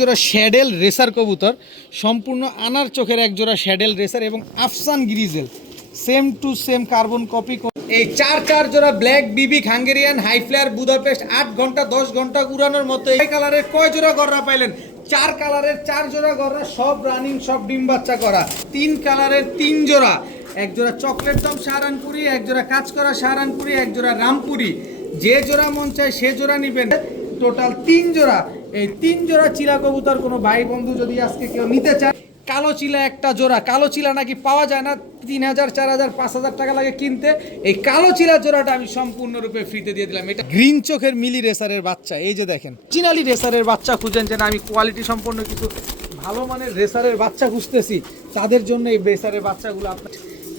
জোড়া শ্যাডেল রেসার কবুতর, সম্পূর্ণ আনার চোখের এক জোড়া শ্যাডেল রেসার এবং আফসান grizzle same to same carbon copy. এই চার জোড়া ব্ল্যাক বিবি হাঙ্গেরিয়ান হাই ফ্লায়ার বুদাপেস্ট 8 ঘন্টা 10 ঘন্টা উড়ানোর মতো। এই কালারের কয় জোড়া গররা পাইলেন? 4 কালারের 4 জোড়া গররা, সব রানিং, সব ডিম বাচ্চা করা। 3 কালারের 3 জোড়া, এক জোড়া চকলেট দম সাহারানপুরি, এক জোড়া কাজ করা সাহারানপুরি, এক জোড়া রামপুরি। যে জোড়া মন চায় সে জোড়া নেবেন। টোটাল 3 জোড়া। এই 3 জোড়া চিলা কবুতর কোনো ভাই বন্ধু যদি আজকে কেউ নিতে চায়, কালো চিলা একটা জোড়া, কালো চিলা নাকি পাওয়া যায় না, 3000 4000 5000 টাকা লাগে কিনতে। এই কালো চিলা জোড়াটা আমি সম্পূর্ণরূপে ফ্রিতে দিয়ে দিলাম। এটা গ্রিন চোখের মিলি রেসারের বাচ্চা। এই যে দেখেন, চিনালি রেসারের বাচ্চা খুঁজেন, যে না আমি কোয়ালিটি সম্পন্ন কিছু ভালো মানের রেসারের বাচ্চা খুঁজতেছি, তাদের জন্য এই রেসারের বাচ্চাগুলো আপনার।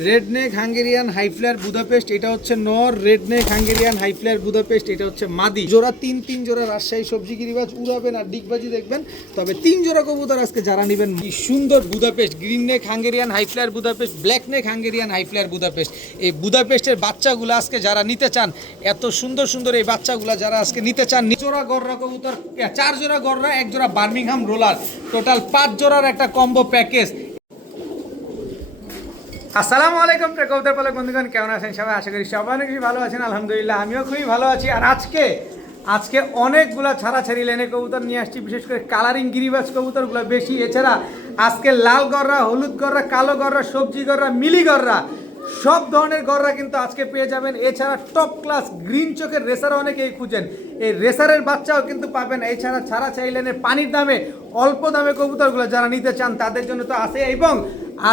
Redneck Hungarian high flyer Budapest, এটা হচ্ছে নর। Redneck Hungarian high flyer Budapest, এটা হচ্ছে মাদি। জোড়া 3 জোড়া রাজশাহী সবজি গিরিবাজ উড়াবেন আর ডিগবাজি দেখবেন। তবে 3 জোড়া কবুতর আজকে যারা নেবেন, কি সুন্দর Budapest, green neck Hungarian high flyer Budapest, black neck Hungarian high flyer Budapest. এই বুদাপেস্টের বাচ্চাগুলো আজকে যারা নিতে চান, এত সুন্দর সুন্দর এই বাচ্চাগুলো যারা আজকে নিতে চান, জোড়া গররা কবুতর, 4 জোড়া গররা, 1 জোড়া বার্মিংহাম রোলার, টোটাল 5 জোড়ার একটা কম্বো প্যাকেজ। আসসালামু আলাইকুম কবুতর পালক বন্ধুগণ, কেমন আছেন সবাই? আশা করি সবাই অনেক বেশি ভালো আছেন। আলহামদুলিল্লাহ আমিও খুবই ভালো আছি। আর আজকে অনেকগুলো ছাড়াছাড়ি লেনে কবুতর নিয়ে আসছি, বিশেষ করে কালারিং গিরিবাজ কবুতরগুলো বেশি। এছাড়া আজকে লাল গররা, হলুদ গররা, কালো গররা, সবজি গররা, মিলি গররা, সব ধরনের গররা কিন্তু আজকে পেয়ে যাবেন। এছাড়া টপ ক্লাস গ্রিন চোখের রেসার অনেকেই খুঁজেন, এই রেসারের বাচ্চাও কিন্তু পাবেন। এছাড়া ছাড়াছাড়ি লেনের পানির দামে, অল্প দামে কবুতরগুলো যারা নিতে চান তাদের জন্য তো আছে। এবং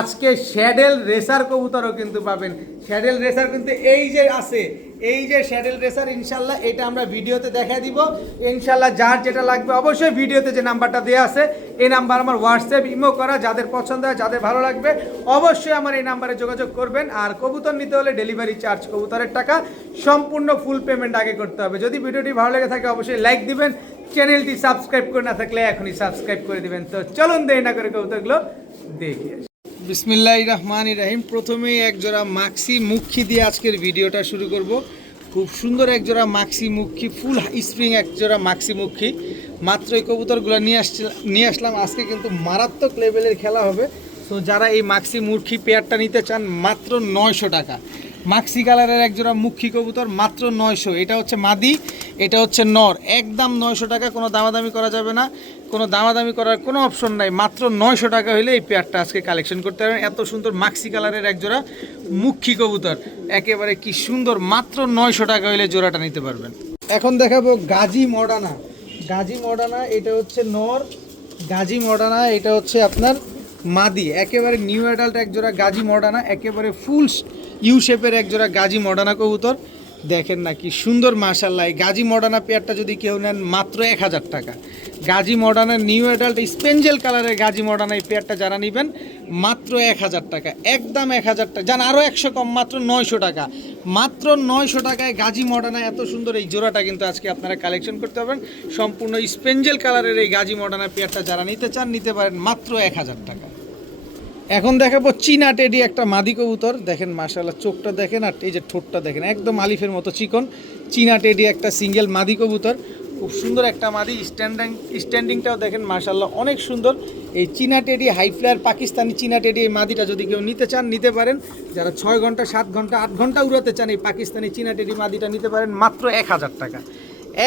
আজকে শ্যাডেল রেসার কবুতরও কিন্তু পাবেন। শ্যাডেল রেসার কিন্তু এই যে আছে, এই যে শ্যাডেল রেসার, ইনশাল্লাহ এটা আমরা ভিডিওতে দেখা দিব। ইনশাল্লাহ যার যেটা লাগবে অবশ্যই ভিডিওতে যে নাম্বারটা দেওয়া আছে, এই নাম্বার আমার হোয়াটসঅ্যাপ ইমো করা। যাদের পছন্দ হয়, যাদের ভালো লাগবে, অবশ্যই আমার এই নাম্বারে যোগাযোগ করবেন। আর কবুতর নিতে হলে ডেলিভারি চার্জ, কবুতরের টাকা সম্পূর্ণ ফুল পেমেন্ট আগে করতে হবে। যদি ভিডিওটি ভালো লেগে থাকে অবশ্যই লাইক দিবেন, চ্যানেলটি সাবস্ক্রাইব করে না থাকলে এখনই সাবস্ক্রাইব করে দিবেন। তো চলুন দেরি না করে কবুতরগুলো দেখি। বিসমিল্লাহির রহমানির রহিম। প্রথমেই এক জোড়া মাক্সি মুখী দিয়ে আজকের ভিডিওটা শুরু করব। খুব সুন্দর এক জোড়া মাক্সি মুখী, ফুল স্প্রিং এক জোড়া মাক্সি মুখী। মাত্র এই কবুতরগুলো নিয়ে আসলাম। আজকে কিন্তু মারাত্মক লেভেলের খেলা হবে। তো যারা এই মাক্সি মুখী পেয়ারটা নিতে চান, মাত্র 900 টাকা। মাক্সি কালারের এক জোড়া মুখী কবুতর, মাত্র 900। এটা হচ্ছে মাদি, এটা হচ্ছে নর, একদম 900 টাকা। কোনো দামাদামি করা যাবে না, কোনো দামাদামি করার কোনো অপশন নাই। মাত্র 900 টাকা হলে এই পেয়ারটা আজকে কালেকশন করতে পারবেন। এত সুন্দর মাক্সি কালারের এক জোড়া মুখী কবুতর, একেবারে কি সুন্দর। মাত্র 900 টাকা হলে জোড়াটা নিতে পারবেন। এখন দেখাবো গাজী মডানা। গাজী মডানা, এটা হচ্ছে নর। গাজী মডানা, এটা হচ্ছে আপনার মাদি। একেবারে নিউ অ্যাডাল্ট এক জোড়া গাজী মডানা, একেবারে ফুল ইউ শেপের এক জোড়া গাজী মডানা কবুতর। দেখেন না কি সুন্দর, মাশাআল্লাহ। এই গাজী মডানা পেয়ারটা যদি কেউ নেন, মাত্র 1000 টাকা। গাজী মডানার নিউ অ্যাডাল্ট স্পেঞ্জেল কালারের গাজী মডানা এই পেয়ারটা যারা নেবেন, মাত্র 1000 টাকা, একদম 1000 টাকা। যান আরও 100 কম, মাত্র 900 টাকা। মাত্র 900 টাকায় গাজী মডানা এত সুন্দর এই জোড়াটা কিন্তু আজকে আপনারা কালেকশন করতে পারবেন। সম্পূর্ণ স্পেঞ্জেল কালারের এই গাজী মডানা পেয়ারটা যারা নিতে চান, নিতে পারেন মাত্র 1000 টাকা। এখন দেখাবো চীনা টেডি একটা মাদি কবুতর। দেখেন মাশাআল্লাহ, চোখটা দেখেন আর এই যে ঠোঁটটা দেখেন, একদম আলিফের মতো চিকন। চীনা টেডি একটা সিঙ্গেল মাদি কবুতর, খুব সুন্দর একটা মাদি। স্ট্যান্ডিংটাও দেখেন মাশাআল্লাহ, অনেক সুন্দর। এই চীনা টেডি হাই ফ্লায়ার পাকিস্তানি চীনা টেডি এই মাদিটা যদি কেউ নিতে চান, নিতে পারেন। যারা 6 ঘন্টা 7 ঘন্টা 8 ঘন্টা উড়াতে চান, এই পাকিস্তানি চীনা টেডি মাদিটা নিতে পারেন মাত্র 1000 টাকা।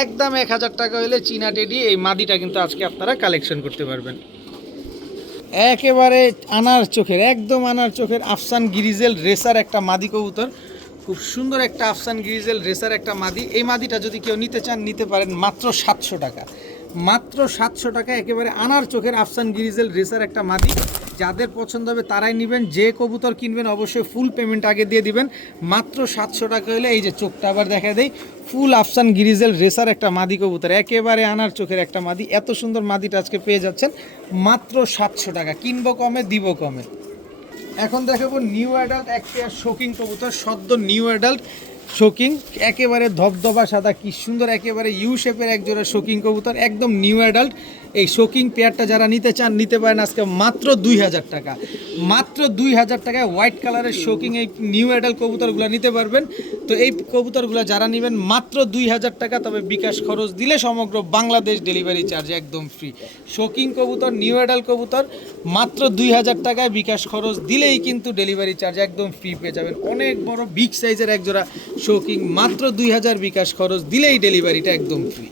একদম 1000 টাকা হলে চীনা টেডি এই মাদিটা কিন্তু আজকে আপনারা কালেকশন করতে পারবেন। একেবারে আনার চোখের, একদম আনার চোখের আফসান গ্রিজেল রেসার একটা মাদি কবুতর, খুব সুন্দর একটা আফসান গ্রিজেল রেসার একটা মাদি। এই মাদিটা যদি কেউ নিতে চান, নিতে পারেন মাত্র 700 টাকা। মাত্র 700 টাকা, একেবারে আনার চোখের আফসান গ্রিজেল রেসার একটা মাদি। যাদের পছন্দ হবে তারাই নেবেন। যে কবুতর কিনবেন অবশ্যই ফুল পেমেন্ট আগে দিয়ে দিবেন। মাত্র 700 টাকা হলে এই যে চোখটা আবার দেখা দেয়, ফুল আফসান গ্রিজেল রেসার একটা মাদি কবুতর, একেবারে আনার চোখের একটা মাদি। এত সুন্দর মাদিটা আজকে পেয়ে যাচ্ছেন মাত্র 700 টাকা। কিনবো কমে, দিব কমে। এখন দেখাবো নিউ অ্যাডাল্ট এক পেয়ার শোকিং কবুতর, সদ্য নিউ অ্যাডাল্ট শোকিং, একেবারে ধবধবা সাদা, কি সুন্দর, একেবারে ইউ শেপের এক জোড়া শোকিং কবুতর, একদম নিউ অ্যাডাল্ট। এই শোকিং পেয়ারটা যারা নিতে চান নিতে পারেন আজকে মাত্র 2000 টাকা, মাত্র 2000 টাকায় হোয়াইট কালারের শোকিং এই নিউ অ্যাডাল কবুতরগুলো নিতে পারবেন। তো এই কবুতরগুলো যারা নেবেন মাত্র 2000 টাকা, তবে বিকাশ খরচ দিলে সমগ্র বাংলাদেশ ডেলিভারি চার্জ একদম ফ্রি। শোকিং কবুতর নিউ অ্যাডাল কবুতর মাত্র 2000 টাকায় বিকাশ খরচ দিলেই কিন্তু ডেলিভারি চার্জ একদম ফ্রি পেয়ে যাবেন। অনেক বড় বিগ সাইজের একজোড়া শোকিং মাত্র 2000 বিকাশ খরচ দিলেই ডেলিভারিটা একদম ফ্রি।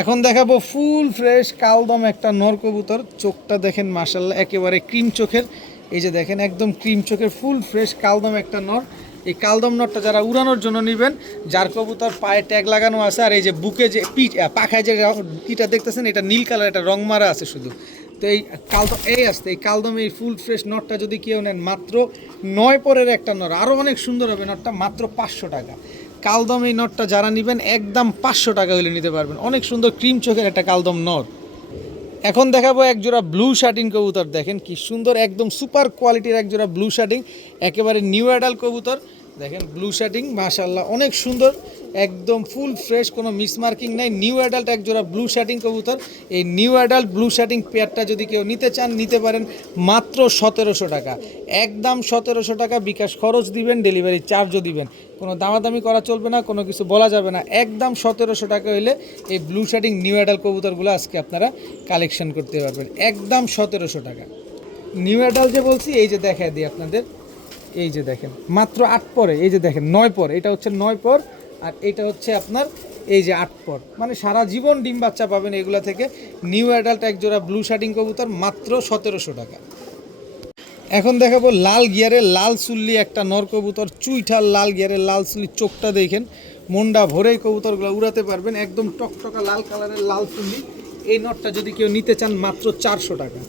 এখন দেখাবো ফুল ফ্রেশ কালদম একটা নর কবুতর, চোখটা দেখেন মাশাআল্লাহ একেবারে ক্রিম চোখের, এই যে দেখেন একদম ক্রিম চোখের ফুল ফ্রেশ কালদম একটা নর। এই কালদম নরটা যারা উড়ানোর জন্য নেবেন, যার কবুতর পায়ে ট্যাগ লাগানো আছে, আর এই যে বুকে যে পাখায় যে ইটা দেখতেছেন এটা নীল কালার, এটা রং মারা আছে শুধু। তো এই কালদম এই কালদম এই ফুল ফ্রেশ নটটা যদি কেউ নেন মাত্র 9 পরের একটা নর, আরও অনেক সুন্দর হবে নটটা, মাত্র 500 টাকা। কালদম এই নটটা যারা নেবেন একদম 500 টাকা হলে নিতে পারবেন। অনেক সুন্দর ক্রিম চোখের একটা কালদম নর। এখন দেখাবো একজোড়া ব্লু শার্টিং কবুতর, দেখেন কি সুন্দর একদম সুপার কোয়ালিটির একজোড়া ব্লু শার্টিং, একেবারে নিউ অ্যাডাল কবুতর। দেখেন ব্লু শার্টিং মাশাআল্লাহ অনেক সুন্দর, একদম ফুল ফ্রেশ, কোনো মিসমার্কিং নাই। নিউ অ্যাডাল্ট একজোড়া ব্লু শার্টিং কবুতর। এই নিউ অ্যাডাল্ট ব্লু শার্টিং পেয়ারটা যদি কেউ নিতে চান নিতে পারেন মাত্র 1700 টাকা, একদম 1700 টাকা। বিকাশ খরচ দিবেন, ডেলিভারি চার্জও দিবেন, কোনো দামাদামি করা চলবে না, কোনো কিছু বলা যাবে না। একদম 1700 টাকা হইলে এই ব্লু শার্টিং নিউ অ্যাডাল্ট কবুতরগুলো আজকে আপনারা কালেকশন করতে পারবেন, একদম 1700 টাকা। নিউ অ্যাডাল্ট যে বলছি এই যে দেখায় দিই আপনাদের, এই যে দেখেন মাত্র 8 পরে, এই যে দেখেন 9 পর, এটা হচ্ছে 9 পর, আর এটা হচ্ছে আপনার এই যে 8 পর, মানে সারা জীবন ডিম বাচ্চা পাবেন এগুলা থেকে। নিউ অ্যাডাল্ট একজোড়া ব্লু শার্টিং কবুতর মাত্র 1700 টাকা। এখন দেখাবো লাল গিয়ারের লাল চুল্লি একটা নর কবুতর, চুইঠাল লাল গিয়ারের লাল চুল্লি, চোখটা দেখেন মন্ডা ভরেই কবুতরগুলো উড়াতে পারবেন, একদম টকটকা লাল কালারের লাল চুল্লি। এই নটটা যদি কেউ নিতে চান মাত্র 400 টাকা,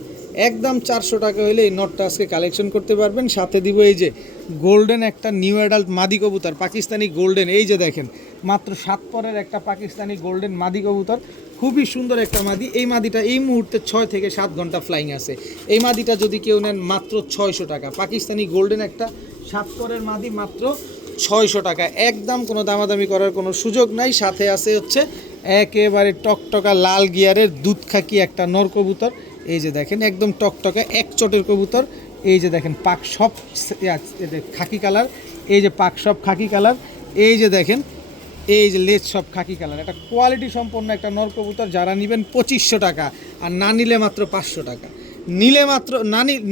একদম 400 টাকা হলে এই নটটা আজকে কালেকশন করতে পারবেন। সাথে দিব এই যে গোল্ডেন একটা নিউ অ্যাডাল্ট মাদি কবুতর, পাকিস্তানি গোল্ডেন, এই যে দেখেন মাত্র 7 পরের একটা পাকিস্তানি গোল্ডেন মাদি কবুতর, খুবই সুন্দর একটা মাদি। এই মাদিটা এই মুহূর্তে 6 থেকে 7 ঘন্টা ফ্লাইং আছে। এই মাদিটা যদি কেউ নেন মাত্র 600 টাকা, পাকিস্তানি গোল্ডেন একটা 7 পরের মাদি মাত্র 600 টাকা, একদম কোনো দামাদামি করার কোনো সুযোগ নাই। সাথে আছে হচ্ছে একেবারে টকটকা লাল গিয়ারের দুধ খাকি একটা নর কবুতর, এই যে দেখেন একদম টকটকা এক চটের কবুতর। এই যে দেখেন পাক সব খাকি কালার, এই যে পাক সব খাকি কালার, এই যে দেখেন এই যে লেজ সব খাকি কালার, একটা কোয়ালিটি সম্পন্ন একটা নর কবুতর। যারা নেবেন 2500 টাকা, আর না নিলে মাত্র 500 টাকা। নিলে মাত্র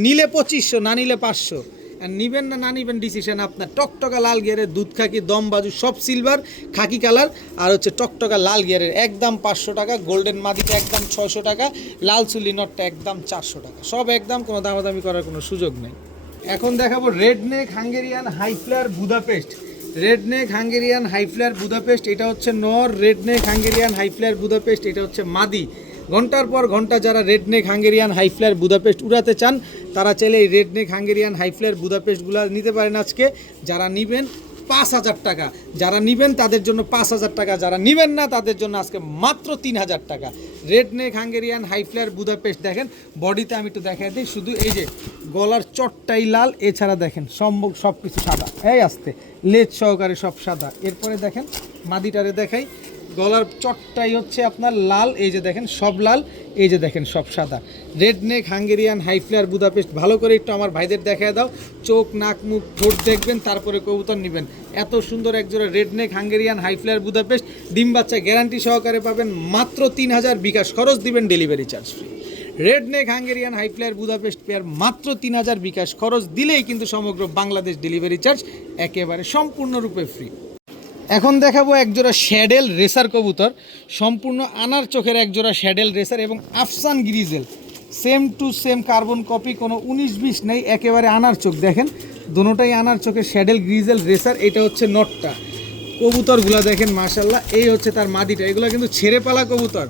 নিলে 2500, না নিলে 500। আর নিবেন না না নিবেন ডিসিশন আপনার। টকটকা লাল গিয়ারের দুধ খাকি দম বাজু সব সিলভার খাকি কালার, আর হচ্ছে টকটকা লাল গিয়ারের একদম 500 টাকা। গোল্ডেন মাদিটা একদম 600 টাকা, লাল চুল্লি নটটা একদম 400 টাকা, সব একদম, কোনো দামাদামি করার কোনো সুযোগ নেই। এখন দেখাবো red neck Hungarian high flyer Budapest, red neck Hungarian high flyer Budapest, এটা হচ্ছে নর। Red neck Hungarian high flyer Budapest, এটা হচ্ছে মাদি। ঘন্টার পর ঘন্টা যারা red neck Hungarian high flyer Budapest উড়াতে চান তারা চাইলে এই red neck Hungarian high flyer বুদাপেস্টগুলো নিতে পারেন আজকে। যারা নেবেন 5000 টাকা, যারা নেবেন তাদের জন্য 5000 টাকা, যারা নেবেন না তাদের জন্য আজকে মাত্র 3000 টাকা। Red neck Hungarian high flyer Budapest, দেখেন বডিতে আমি একটু দেখাই দিই, শুধু এই যে গলার চটটাই লাল, এছাড়া দেখেন সব কিছু সাদা, এই আসতে লেজ সহকারে সব সাদা। এরপরে দেখেন মাদিটারে দেখাই, গলার চটটাই হচ্ছে আপনার লাল, এই যে দেখেন সব লাল, এই যে দেখেন সব সাদা। Red neck Hungarian high flyer Budapest, ভালো করে একটু আমার ভাইদের দেখায় দাও, চোখ নাক মুখ ঠোঁট দেখবেন তারপরে কবুতর নেবেন। এত সুন্দর একজোড়া red neck Hungarian high flyer Budapest, ডিম বাচ্চা গ্যারান্টি সহকারে পাবেন মাত্র 3000, বিকাশ খরচ দিবেন, delivery charge free. Red neck Hungarian high flyer Budapest pair মাত্র 3000, বিকাশ খরচ দিলেই কিন্তু সমগ্র বাংলাদেশ ডেলিভারি চার্জ একেবারে সম্পূর্ণরূপে ফ্রি। এখন দেখাবো একজোড়া শ্যাডেল রেসার কবুতর, সম্পূর্ণ আনার চোখের একজোড়া শ্যাডেল রেসার এবং আফসান grizzle, same to same carbon copy, কোনো 19-20 নেই, একেবারে আনার চোখ। দেখেন দুটোটাই আনার চোখের শ্যাডেল গ্রিজেল রেসার, এটা হচ্ছে নটটা। কবুতরগুলো দেখেন মাশাল্লাহ, এই হচ্ছে তার মাদিটা। এগুলো কিন্তু ছেড়ে পালা কবুতর,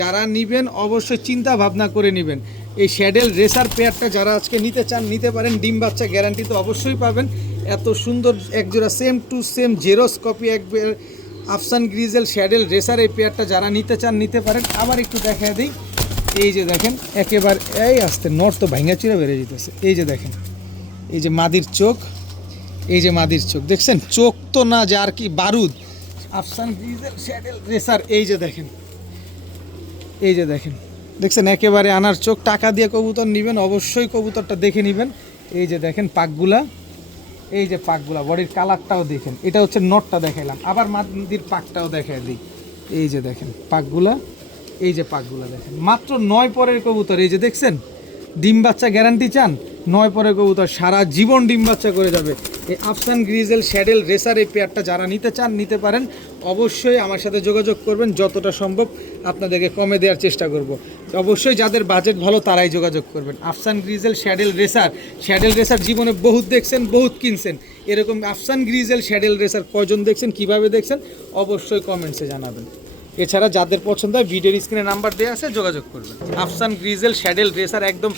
যারা নেবেন অবশ্যই চিন্তা ভাবনা করে নেবেন। এই শ্যাডেল রেসার পেয়ারটা যারা আজকে নিতে চান নিতে পারেন, ডিম বাচ্চা গ্যারান্টি তো অবশ্যই পাবেন। এত সুন্দর একজোড়া same to same xerox copy একবার আফসান গ্রিজেল শ্যাডেল রেসার, এই পেয়ারটা যারা নিতে চান নিতে পারেন। আবার একটু দেখা দিই, এই যে দেখেন একেবারে এই আসতে নট তো ভাঙা চিরা বেড়ে যেতেছে, এই যে দেখেন এই যে মাদির চোখ, এই যে মাদির চোখ দেখছেন, চোখ তো না যে আর কি বারুদ। আফসান গ্রিজেল শ্যাডেল রেসার, এই যে দেখেন এই যে দেখেন, দেখছেন একেবারে আনার চোখ। টাকা দিয়ে কবুতর নেবেন অবশ্যই কবুতরটা দেখে নেবেন। এই যে দেখেন পাকগুলা, এই যে পাকগুলা, বডির কালারটাও দেখেন। এটা হচ্ছে নটটা দেখাইলাম, আবার মাদির পাকটাও দেখাই দিই। এই যে দেখেন পাকগুলা, এই যে পাকগুলা দেখেন, মাত্র 9 পরের কবুতর। এই যে দেখছেন, ডিম বাচ্চা গ্যারান্টি চান, 9 পরের কবুতর সারা জীবন ডিম বাচ্চা করে যাবে। এই আফসান গ্রিজেল শ্যাডেল রেসার এই পেয়ারটা যারা নিতে চান নিতে পারেন। অবশ্যই আমার সাথে যোগাযোগ করবেন, যতটা সম্ভব আপনাদেরকে কমে দেওয়ার চেষ্টা করব। অবশ্যই যাদের বাজেট ভালো তারাই যোগাযোগ করবেন। আফসান গ্রিজেল শ্যাডেল রেসার, শ্যাডেল রেসার জীবনে বহুত দেখছেন, বহুত কিনছেন। এরকম আফসান গ্রিজেল শ্যাডেল রেসার কয়জন দেখছেন, কিভাবে দেখছেন, অবশ্যই কমেন্টসে জানাবেন। এছাড়া যাদের পছন্দ হয় ভিডিওর স্ক্রিনে নাম্বার দেওয়া আছে, যোগাযোগ করবেন। আফসান গ্রিজেল শ্যাডেল রেসার একদম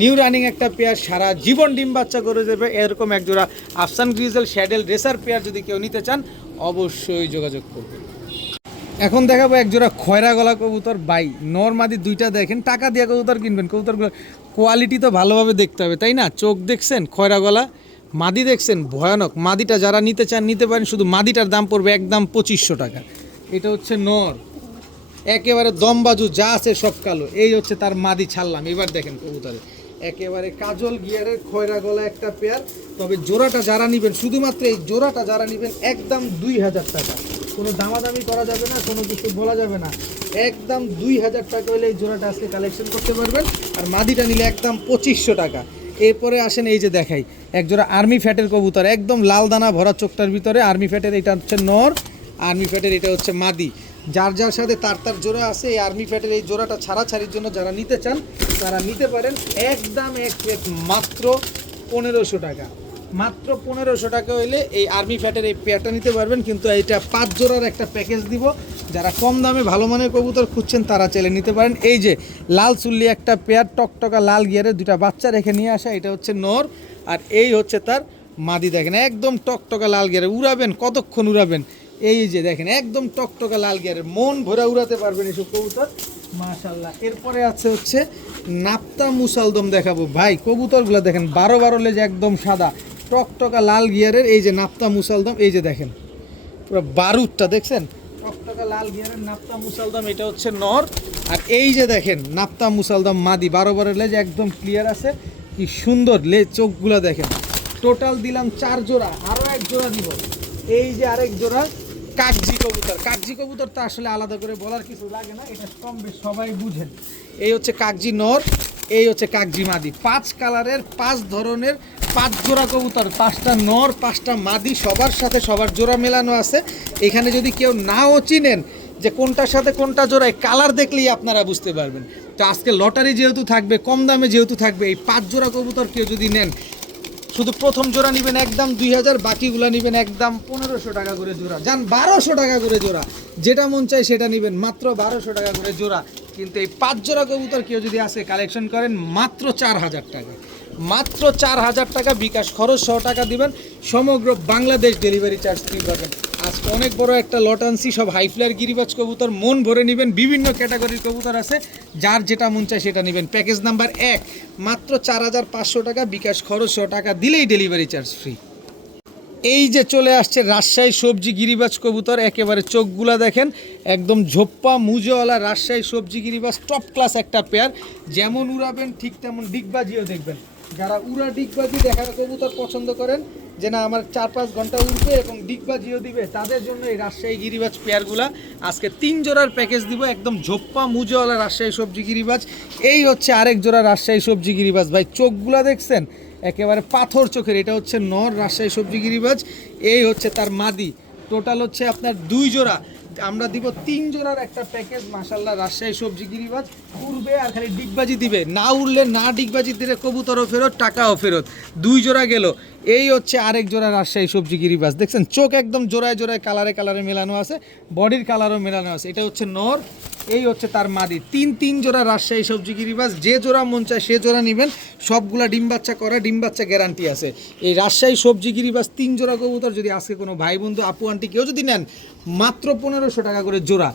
নিউ রানিং একটা পেয়ার, সারা জীবন ডিম বাচ্চা করে দেবে। এরকম একজোড়া আফসান গ্রিজেল শ্যাডেল রেসার পেয়ার যদি কেউ নিতে চান অবশ্যই যোগাযোগ করবেন। এখন দেখাবো একজোড়া খয়রা গলা কবুতর। বাই নরমাদি দুইটা দেখেন, টাকা দিয়ে কবুতর কিনবেন, কবুতরগুলো কোয়ালিটি তো ভালোভাবে দেখতে হবে, তাই না? চোখ দেখছেন খয়রা গলা, মাদি দেখছেন ভয়ানক। মাদিটা যারা নিতে চান নিতে পারেন, শুধু মাদিটার দাম পড়বে একদম 2500 টাকা। এটা হচ্ছে নর, একেবারে দমবাজু, যা আছে সব কালো। এই হচ্ছে তার মাদি ছাড়লাম। এবার দেখেন কবুতরে একেবারে কাজল গিয়ারের খয়রা গলা একটা পেয়ার। তবে জোড়াটা যারা নেবেন, শুধুমাত্র এই জোড়াটা যারা নেবেন একদম 2000 টাকা। কোনো দামাদামি করা যাবে না, কোনো কিছু বলা যাবে না, একদম 2000 টাকা হলে এই জোড়াটা আজকে কালেকশন করতে পারবেন। আর মাদিটা নিলে একদম 2500 টাকা। এরপরে আসেন, এই যে দেখাই একজোড়া আর্মি ফ্যাটের কবুতর, একদম লাল দানা ভরা চোখটার ভিতরে আর্মি ফ্যাটের। এটা হচ্ছে নর, আর্মি ফ্যাটের এটা হচ্ছে মাদি। যার যার সাথে তার তার জোড়া আছে। এই আর্মি ফ্যাটের এই জোড়াটা ছাড়াছাড়ির জন্য যারা নিতে চান তারা নিতে পারেন। একদম এক প্লেট মাত্র 1500 টাকা। মাত্র 1500 টাকা হইলে এই আর্মি ফ্যাটের এই পেয়ারটা নিতে পারবেন। কিন্তু এইটা 5 জোড়ার একটা প্যাকেজ দিব। যারা কম দামে ভালো মানের কবুতর খুঁজছেন তারা চাইলে নিতে পারেন। এই যে লাল চুল্লি একটা পেয়ার, টকটকা লাল গিয়ারের দুটা বাচ্চা রেখে নিয়ে আসা, এটা হচ্ছে নর, আর এই হচ্ছে তার মাদি। দেখেন একদম টকটকা লাল গিয়ারে, উড়াবেন কতক্ষণ উড়াবেন। এই যে দেখেন একদম টকটকা লাল গিয়ারের, মন ভরে উড়াতে পারবেন এসব কবুতর, মাশাআল্লাহ। এরপরে আছে হচ্ছে নাপ্তা মুসালদম দেখাবো। ভাই কবুতরগুলো দেখেন 12 লেজ, একদম সাদা টকটকা লাল গিয়ারের। এই যে নাপ্তা মুসালদম, এই যে দেখেন পুরো বারুদটা দেখছেন, টকটকা লাল গিয়ারের নাপ্তা মুসালদম। এটা হচ্ছে নর, আর এই যে দেখেন নাপ্তা মুসালদম মাদি, 12 লেজ, একদম ক্লিয়ার আছে। কি সুন্দর লেজ, চোখগুলো দেখেন। টোটাল দিলাম 4 জোড়া, আরও 1 জোড়া দিব। এই যে আরেক জোড়া কাগজি কবুতর। কাগজি কবুতর তো আসলে আলাদা করে বলার কিছু লাগে না, এটা কম বেশ সবাই বুঝেন। এই হচ্ছে কাগজি নর, এই হচ্ছে কাগজি মাদি। 5 কালারের 5 ধরনের 5 জোড়া কবুতর, 5টা নর 5টা মাদি, সবার সাথে সবার জোড়া মেলানো আছে। এখানে যদি কেউ নাও চিনেন যে কোনটার সাথে কোনটা জোড়ায়, কালার দেখলেই আপনারা বুঝতে পারবেন। তো আজকে লটারি যেহেতু থাকবে, কম দামে যেহেতু থাকবে, এই 5 জোড়া কবুতর কেউ যদি নেন, শুধু প্রথম জোড়া নেবেন একদম 2000, বাকিগুলো নেবেন একদম 1500 টাকা করে জোড়া। যান 1200 টাকা করে জোড়া, যেটা মন চায় সেটা নেবেন, মাত্র 1200 টাকা করে জোড়া। কিন্তু এই 5 জোড়া কবুতর কেউ যদি আসে কালেকশন করেন মাত্র 4000 টাকা, মাত্র 4000 টাকা বিকাশ খরচ সহ টাকা দিবেন। সমগ্র বাংলাদেশ ডেলিভারি চার্জ ফ্রি পাবেন। আজকে অনেক বড় একটা লট আনছি, সব হাই ফ্লায়ার গিরিবাজ কবুতর, মন ভরে নেবেন। বিভিন্ন ক্যাটাগরির কবুতর আছে, যার যেটা মন চায় সেটা নেবেন। প্যাকেজ নাম্বার 1 মাত্র 4500 টাকা বিকাশ খরচ সহ টাকা দিলেই ডেলিভারি চার্জ ফ্রি। এই যে চলে আসছে রাজশাহী সবজি গিরিবাজ কবুতর, একেবারে চোখগুলা দেখেন একদম ঝোপ্পা মুজোওয়ালা রাজশাহী সবজি গিরিবাজ, টপ ক্লাস একটা পেয়ার। যেমন উড়াবেন ঠিক তেমন ডিগবাজিও দেখবেন। যারা উড়া ডিগবাজি দেখার কবুতর পছন্দ করেন, যে না আমার 4-5 ঘন্টা উড়বে এবং ডিগবাজিও দিবে, তাদের জন্য এই রাজশাহী গিরিবাজ পেয়ারগুলা আজকে 3 জোড়ার প্যাকেজ দিব। একদম ঝোপ্পা মুজোওয়ালা রাজশাহী সবজি গিরিবাজ। এই হচ্ছে আরেক জোড়া রাজশাহী সবজি গিরিবাজ। ভাই চোখগুলা দেখছেন একেবারে পাথর চোখের, এটা হচ্ছে নর রাজশাহী সবজি গিরিবাজ। এই হচ্ছে তার মাদি। টোটাল হচ্ছে আপনার 2 জোড়া, আমরা দিব 3 জোড়ার একটা প্যাকেজ। মাশাআল্লাহ রাজশাহী সবজি গিরিবাজ উড়বে আর খালি ডিগবাজি দিবে, না উড়লে না ডিগবাজি দিলে কবুতরও ফেরত, টাকাও ফেরত। 2 জোড়া গেল। এই হচ্ছে আরেক জোড়া রাজশাহী সবজি গিরিবাজ। দেখছেন চোখ একদম জোড়ায় জোড়ায় কালারে কালারে মেলানো আছে, বডির কালারও মেলানো আছে। এটা হচ্ছে নর, এই হচ্ছে তার মাদি। 3 জোড়া রাজশাহী সবজি গিরিবাজ, যে জোড়া মন চায় সে জোড়া নেবেন। সবগুলা ডিম বাচ্চা করা, ডিম বাচ্চা গ্যারান্টি আছে। এই রাজশাহী সবজি গিরিবাজ 3 জোড়া কবুতর যদি আজকে কোনো ভাই বন্ধু আপু আন্টি কেউ যদি নেন, মাত্র 1500 টাকা করে জোড়া,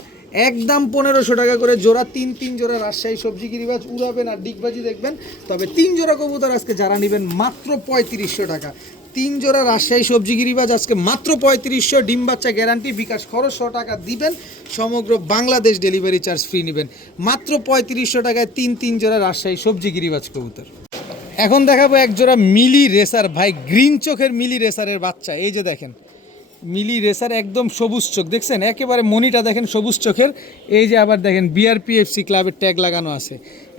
একদম 1500 টাকা করে জোড়া। 3 জোড়া রাজশাহী সবজি গিরিবাজ উড়াবেন আর ডিগবাজি দেখবেন। তবে 3 জোড়া কবুতর আজকে যারা নেবেন মাত্র 3500 টাকা। 3 জোড়া রাজশাহী সবজি গিরিবাজ আজকে মাত্র 3500, ডিম বাচ্চা গ্যারান্টি, বিকাশ খরচ 100 টাকা দিবেন, সমগ্র বাংলাদেশ ডেলিভারি চার্জ ফ্রি নেবেন। মাত্র 3500 টাকায় 3 জোড়া রাজশাহী সবজি গিরিবাজ কবুতর। এখন দেখাবো এক জোড়া মিলি রেসার ভাই, গ্রিন চোখের মিলি রেসারের বাচ্চা। এই যে দেখেন মিলি রেসার, একদম সবুজ চোখ, দেখছেন একেবারে মনিটা দেখেন সবুজ চোখের। এই যে আবার দেখেন বিআরপিএফসি ক্লাবের ট্যাগ লাগানো আছে।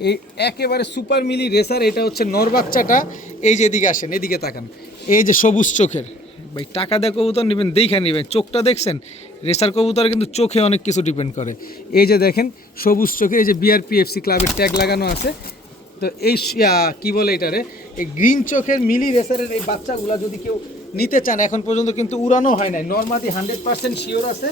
এই একেবারে সুপার মিলি রেসার, এটা হচ্ছে নর বাচ্চাটা। এই যে এদিকে আসেন, এদিকে তাকান, এই যে সবুজ চোখের ভাই, টাকা দিয়ে কবুতর নেবেন দেখে নেবেন, চোখটা দেখছেন, রেসার কবুতর কিন্তু চোখে অনেক কিছু ডিপেন্ড করে। এই যে দেখেন সবুজ চোখে, এই যে বিআরপিএফসি ক্লাবের ট্যাগ লাগানো আছে। তো এই কি বলে এটারে, এই গ্রিন চোখের মিলি রেসারের এই বাচ্চাগুলা যদি কেউ নিতে চান, এখন পর্যন্ত কিন্তু উড়ানো হয় নাই, নর্মালি 100% শিওর আছে,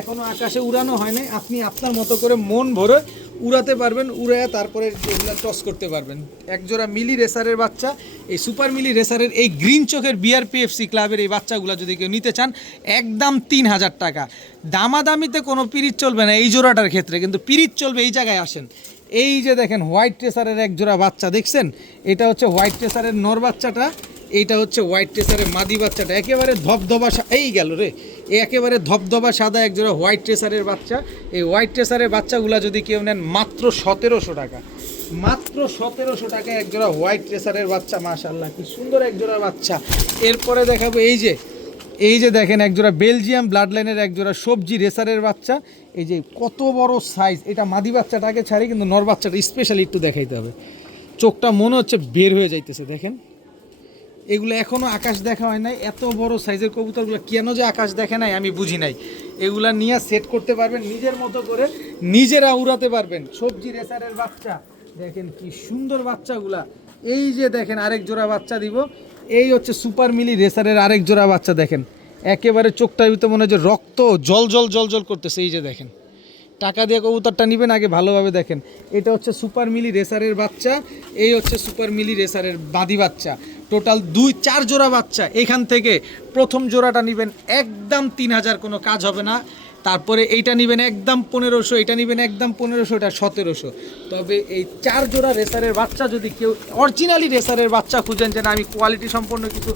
এখনও আকাশে উড়ানো হয় নাই। আপনি আপনার মতো করে মন ভরে উড়াতে পারবেন, উড়ায় তারপরে এগুলো টস করতে পারবেন। একজোড়া মিলি রেসারের বাচ্চা, এই সুপার মিলি রেসারের এই গ্রিন চোখের বিআরপিএফসি ক্লাবের এই বাচ্চাগুলো যদি কেউ নিতে চান, একদম 3000 টাকা। দামাদামিতে কোনো পিরিচ চলবে না এই জোড়াটার ক্ষেত্রে, কিন্তু পিরিচ চলবে এই জায়গায় আসেন। এই যে দেখেন হোয়াইট ট্রেসারের এক জোড়া বাচ্চা দেখছেন, এটা হচ্ছে হোয়াইট ট্রেসারের নর বাচ্চাটা, এইটা হচ্ছে হোয়াইট ট্রেসারের মাদি বাচ্চাটা। একেবারে ধবধবা এই গেল রে, একেবারে ধবধবা সাদা এক জোড়া হোয়াইট ট্রেসারের বাচ্চা। এই হোয়াইট ট্রেসারের বাচ্চাগুলো যদি কেউ নেন মাত্র 1700 টাকা, মাত্র 1700 টাকায় এক জোড়া হোয়াইট ট্রেসারের বাচ্চা। মাশাআল্লাহ কি সুন্দর এক জোড়া বাচ্চা। এরপরে দেখাবো এই যে দেখেন একজোড়া বেলজিয়াম ব্লাড লাইনের একজোড়া সবজি রেসারের বাচ্চা। এই যে কত বড় সাইজ, এটা মাদি বাচ্চাটাকে ছাড়ি, কিন্তু নর বাচ্চাটা স্পেশালি একটু দেখাইতে হবে। চোখটা মনে হচ্ছে বের হয়ে যাইতেছে, দেখেন এগুলো এখনও আকাশ দেখা হয় নাই। এত বড় সাইজের কবুতরগুলো কেন যে আকাশ দেখে নাই আমি বুঝি নাই। এগুলা নিয়ে সেট করতে পারবেন নিজের মতো করে, নিজেরা উড়াতে পারবেন। সবজি রেসারের বাচ্চা দেখেন কি সুন্দর বাচ্চাগুলা। এই যে দেখেন আরেক জোড়া বাচ্চা দিব, এই হচ্ছে সুপার মিলি রেসারের আরেক জোড়া বাচ্চা। দেখেন একেবারে চোখটার ভিতরে মনে হয় যে রক্ত জল জল জল জল করতেছে। এই যে দেখেন, টাকা দিয়ে কবুতরটা নেবেন আগে ভালোভাবে দেখেন। এটা হচ্ছে সুপার মিলি রেসারের বাচ্চা, এই হচ্ছে সুপার মিলি রেসারের বাদি বাচ্চা। টোটাল 4 জোড়া বাচ্চা। এখান থেকে প্রথম জোড়াটা নেবেন একদম 3000, কোনো কাজ হবে না। তারপরে এইটা নেবেন একদম 1500, এটা নেবেন একদম 1500, এটা 1700। তবে এই 4 জোড়া রেসারের বাচ্চা যদি কেউ অরিজিনালি রেসারের বাচ্চা খুঁজেন, যে না আমি কোয়ালিটি সম্পন্ন কিছু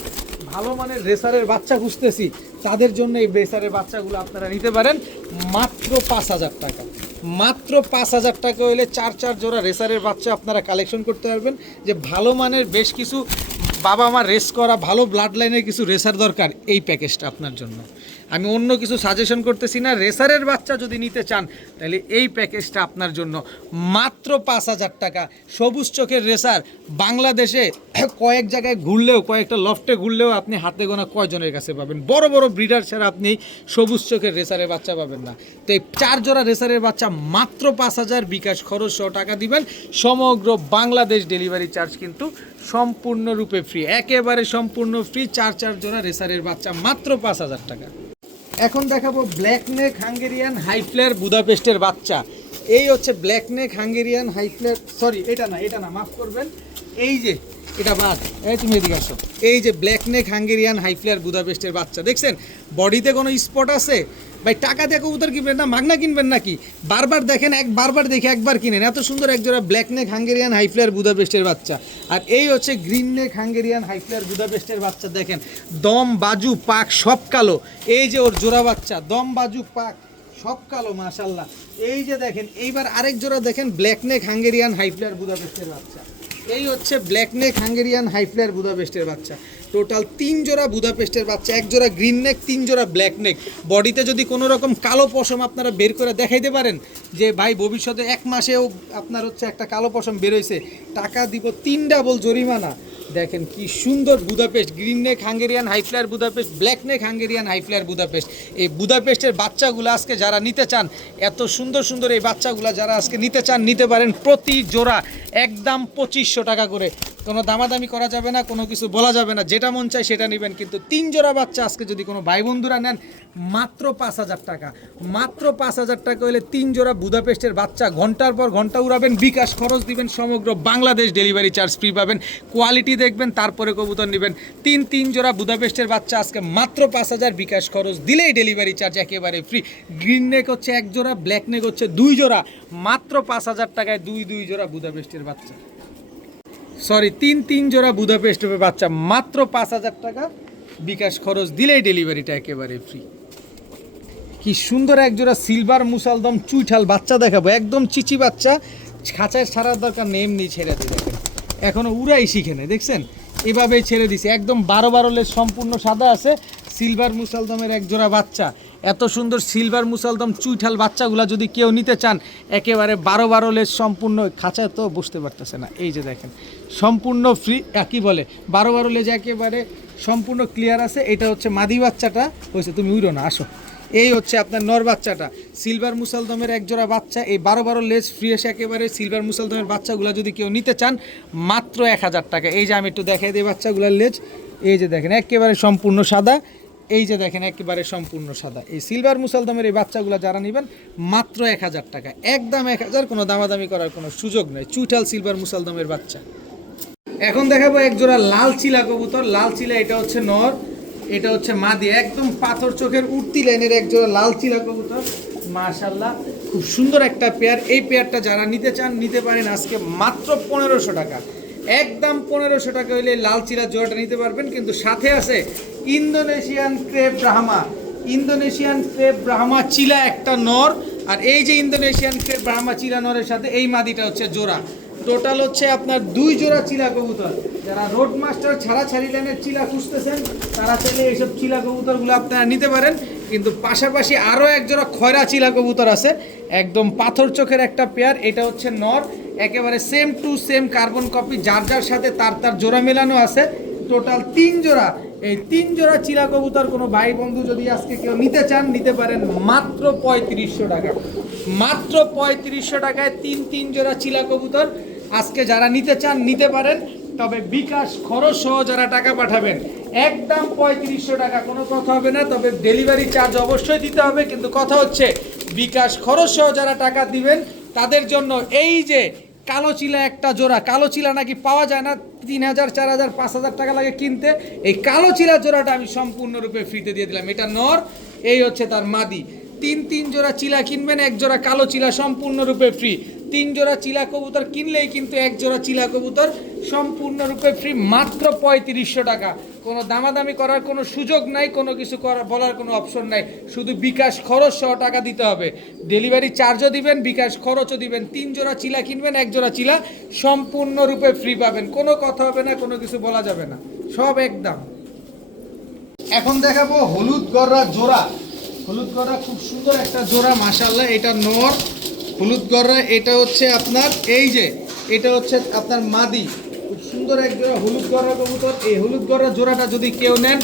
ভালো মানের রেসারের বাচ্চা খুঁজতেছি, তাদের জন্য এই রেসারের বাচ্চাগুলো আপনারা নিতে পারেন মাত্র 5000 টাকা। মাত্র 5000 টাকা হলে 4 জোড়া রেসারের বাচ্চা আপনারা কালেকশন করতে পারবেন। যে ভালো মানের বেশ কিছু বাবা মা রেস করা ভালো ব্লাড লাইনের কিছু রেসার দরকার, এই প্যাকেজটা আপনার জন্য। আমি অন্য কিছু সাজেশন করতেছি না, রেসারের বাচ্চা যদি নিতে চান তাহলে এই প্যাকেজটা আপনার জন্য মাত্র 5000 টাকা। সবুজ চোখের রেসার বাংলাদেশে কয়েক জায়গায় ঘুরলেও, কয়েকটা লফটে ঘুরলেও আপনি হাতে গোনা কয়জনের কাছে পাবেন। বড় বড় ব্রিডার ছাড়া আপনি সবুজ চোখের রেসারের বাচ্চা পাবেন না। তো এই 4 জোড়া রেসারের বাচ্চা মাত্র 5000, বিকাশ খরচ 100 টাকা দিবেন। সমগ্র বাংলাদেশ ডেলিভারি চার্জ কিন্তু সম্পূর্ণরূপে ফ্রি, একেবারে সম্পূর্ণ ফ্রি। 4 জোড়া রেসারের বাচ্চা মাত্র 5000 টাকা। এখন দেখাবো black neck Hungarian high flyer বুদাপেস্টের বাচ্চা। এই হচ্ছে black neck Hungarian high flyer, sorry এটা না মাফ করবেন, এই যে এটা বাদ, এই তুমি এদিকে আসো। এই যে black neck Hungarian high flyer বুদাপেস্টের বাচ্চা দেখছেন, বডিতে কোনো স্পট আছে ভাই? টাকা দিয়ে কবুতর কিনবেন না, মাগনা কিনবেন নাকি? বারবার দেখেন, বারবার দেখে একবার কিনেন। এত সুন্দর এক জোড়া black neck Hungarian high flyer বুদাপেস্টের বাচ্চা। আর এই হচ্ছে green neck Hungarian high flyer বুদাপেস্টের বাচ্চা। দেখেন দম বাজু পাক সব কালো। এই যে ওর জোড়া বাচ্চা, দম বাজু পাক সব কালো মাশাল্লাহ। এই যে দেখেন, এইবার আরেক জোড়া দেখেন black neck Hungarian high flyer বুদাপেস্টের বাচ্চা। এই হচ্ছে black neck Hungarian high flyer বুদাপেস্টের বাচ্চা। টোটাল 3 জোড়া বুদাপেস্টের বাচ্চা, 1 জোড়া গ্রিন নেক, 3 জোড়া ব্ল্যাক নেক। বডিতে যদি কোনো রকম কালো পশম আপনারা বের করে দেখাইতে পারেন যে ভাই ভবিষ্যতে 1 মাসেও আপনার হচ্ছে একটা কালো পশম বেরোইছে, টাকা দিব 3 ডাবল জরিমানা। দেখেন কি সুন্দর Budapest, green neck Hungarian high flyer Budapest, black neck Hungarian high flyer Budapest. এই বুদাপেস্টের বাচ্চাগুলো আজকে যারা নিতে চান, এত সুন্দর সুন্দর এই বাচ্চাগুলো যারা আজকে নিতে চান, নিতে পারেন প্রতি জোড়া একদম 2500 টাকা করে। কোনো দামাদামি করা যাবে না, কোনো কিছু বলা যাবে না, যেটা মন চায় সেটা নেবেন। কিন্তু 3 জোড়া বাচ্চা আজকে যদি কোনো ভাই বন্ধুরা নেন মাত্র 5000 টাকা। মাত্র 5000 টাকা হলে 3 জোড়া বুদাপেস্টের বাচ্চা ঘন্টার পর ঘন্টা উড়াবেন, বিকাশ খরচ দিবেন, সমগ্র বাংলাদেশ ডেলিভারি চার্জ ফ্রি পাবেন। কোয়ালিটি দেখবেন তারপরে কবুতর নেবেন। 3 জোড়া বুদাপেস্টের বাচ্চা আজকে মাত্র 5000, বিকাশ খরচ দিলেই ডেলিভারি চার্জ একেবারে ফ্রি। গ্রিন নেক হচ্ছে 1 জোড়া, ব্ল্যাক নেক হচ্ছে 2 জোড়া, মাত্র 5000 টাকায় 2 জোড়া বুদাপেস্টের বাচ্চা। সরি 3 জোড়া বুদাপেস্ট হবে বাচ্চা, মাত্র 5,000 টাকা বিকাশ খরচ দিলেই ডেলিভারিটা একেবারে ফ্রি। কি সুন্দর এক জোড়া সিলভার মুসালদম চুইঠাল বাচ্চা দেখাবো, একদম চিচি বাচ্চা, খাঁচায় ছাড়ার দরকার নেই, এমনি ছেড়ে দিয়ে দেখেন এখনও উড়াই শিখে নেই, দেখছেন এভাবেই ছেড়ে দিছে, একদম 12 লেজ সম্পূর্ণ সাদা আছে, সিলভার মুসালদমের এক জোড়া বাচ্চা। এত সুন্দর সিলভার মুসালদম চুইঠাল বাচ্চাগুলো যদি কেউ নিতে চান একেবারে 12 লেজ সম্পূর্ণ, খাঁচায় তো বুঝতে পারতেছে না, এই যে দেখেন সম্পূর্ণ ফ্রি, কি বলে 12 লেজ একেবারে সম্পূর্ণ ক্লিয়ার আছে। এটা হচ্ছে মাদি বাচ্চাটা হয়েছে, তুমি উড়ো না, আসো। এই হচ্ছে আপনার নর বাচ্চাটা, সিলভার মুসালদমের এক জোড়া বাচ্চা, এই 12 লেজ ফ্রি এসে একেবারে সিলভার মুসালদমের বাচ্চাগুলো যদি কেউ নিতে চান মাত্র 1000 টাকা। এই যে আমি একটু দেখাই দিই বাচ্চাগুলোর লেজ, এই যে দেখেন একেবারে সম্পূর্ণ সাদা, এই যে দেখেন একেবারে সম্পূর্ণ সাদা। এই সিলভার মুসালদমের এই বাচ্চাগুলো যারা নেবেন মাত্র 1000 টাকা, একদম 1000, কোনো দামাদামি করার কোনো সুযোগ নেই, চুইঠাল সিলভার মুসালদমের বাচ্চা। এখন দেখাবো এক জোড়া লাল চিলা কবুতর, লাল চিলা এটা হচ্ছে নর, এটা হচ্ছে মাদি, একদম পাথর চোখের উঠতি লাইনের এক জোড়া লাল চিলা কবুতর, মাশাআল্লাহ খুব সুন্দর একটা পেয়ার। এই পেয়ারটা যারা নিতে চান নিতে পারেন আজকে মাত্র 1500 টাকা, একদম 1500 টাকা হইলে লাল চিলা জোড়াটা নিতে পারবেন। কিন্তু সাথে আছে Indonesian crepe Brahma, Indonesian crepe Brahma চিলা একটা নর, আর এই যে ইন্দোনেশিয়ান ক্রেপ ব্রাহ্মা চিলা নরের সাথে এই মাদিটা হচ্ছে জোড়া, টোটাল হচ্ছে আপনার 2 জোড়া চিলা কবুতর। যারা রোড মাস্টার ছাড়া ছাড়ি লাইনের চিলা খুঁজতেছেন তারা চাইলে এইসব চিলা কবুতরগুলো আপনারা নিতে পারেন। কিন্তু পাশাপাশি আরও এক জোড়া খয়রা চিলা কবুতর আছে, একদম পাথর চোখের একটা পেয়ার, এটা হচ্ছে নর, একেবারে same to same carbon copy, যার যার সাথে তার জোড়া মেলানো আছে, টোটাল 3 জোড়া। এই 3 জোড়া চিলা কবুতর কোনো ভাই বন্ধু যদি আজকে কেউ নিতে চান নিতে পারেন মাত্র 3500 টাকা, মাত্র 3500 টাকায় 3 জোড়া চিলা কবুতর আজকে যারা নিতে চান নিতে পারেন। তবে বিকাশ খরচ সহ যারা টাকা পাঠাবেন একদম 3500 টাকা, কোনো কথা হবে না, তবে ডেলিভারি চার্জ অবশ্যই দিতে হবে। কিন্তু কথা হচ্ছে বিকাশ খরচ সহ যারা টাকা দিবেন তাদের জন্য এই যে কালো চিলা একটা জোড়া, কালো চিলা নাকি পাওয়া যায় না, 3000, 4000, 5000 টাকা লাগে কিনতে, এই কালো চিলা জোড়াটা আমি সম্পূর্ণরূপে ফ্রিতে দিয়ে দিলাম। এটা নর, এই হচ্ছে তার মাদি, 3 জোড়া চিলা কিনবেন, এক জোড়া কালো চিলা সম্পূর্ণরূপে ফ্রি। 3 জোড়া চিলা কবুতর কিনলেই কিন্তু এক জোড়া চিলা কবুতর সম্পূর্ণরূপে ফ্রি, মাত্র 3500 টাকা। কোনো দামাদামি করার কোনো সুযোগ নাই, কোনো কিছু বলার কোনো অপশন নাই, শুধু বিকাশ খরচ সহ টাকা দিতে হবে। ডেলিভারি চার্জও দিবেন, বিকাশ খরচও দিবেন। 3 জোড়া চিলা কিনবেন, এক জোড়া চিলা সম্পূর্ণরূপে ফ্রি পাবেন, কোনো কথা হবে না, কোনো কিছু বলা যাবে না, সব একদম। এখন দেখাবো হলুদ গররা জোড়া, হলুদ গররা খুব সুন্দর একটা জোড়া মাশাআল্লাহ, এটা নর, হলুদ গররা এটা হচ্ছে আপনার এই যে এটা হচ্ছে আপনার মাদি, খুব সুন্দর এক জোড়া হলুদ গররা কবুতর। এই হলুদ গররা জোড়াটা যদি কেউ নেন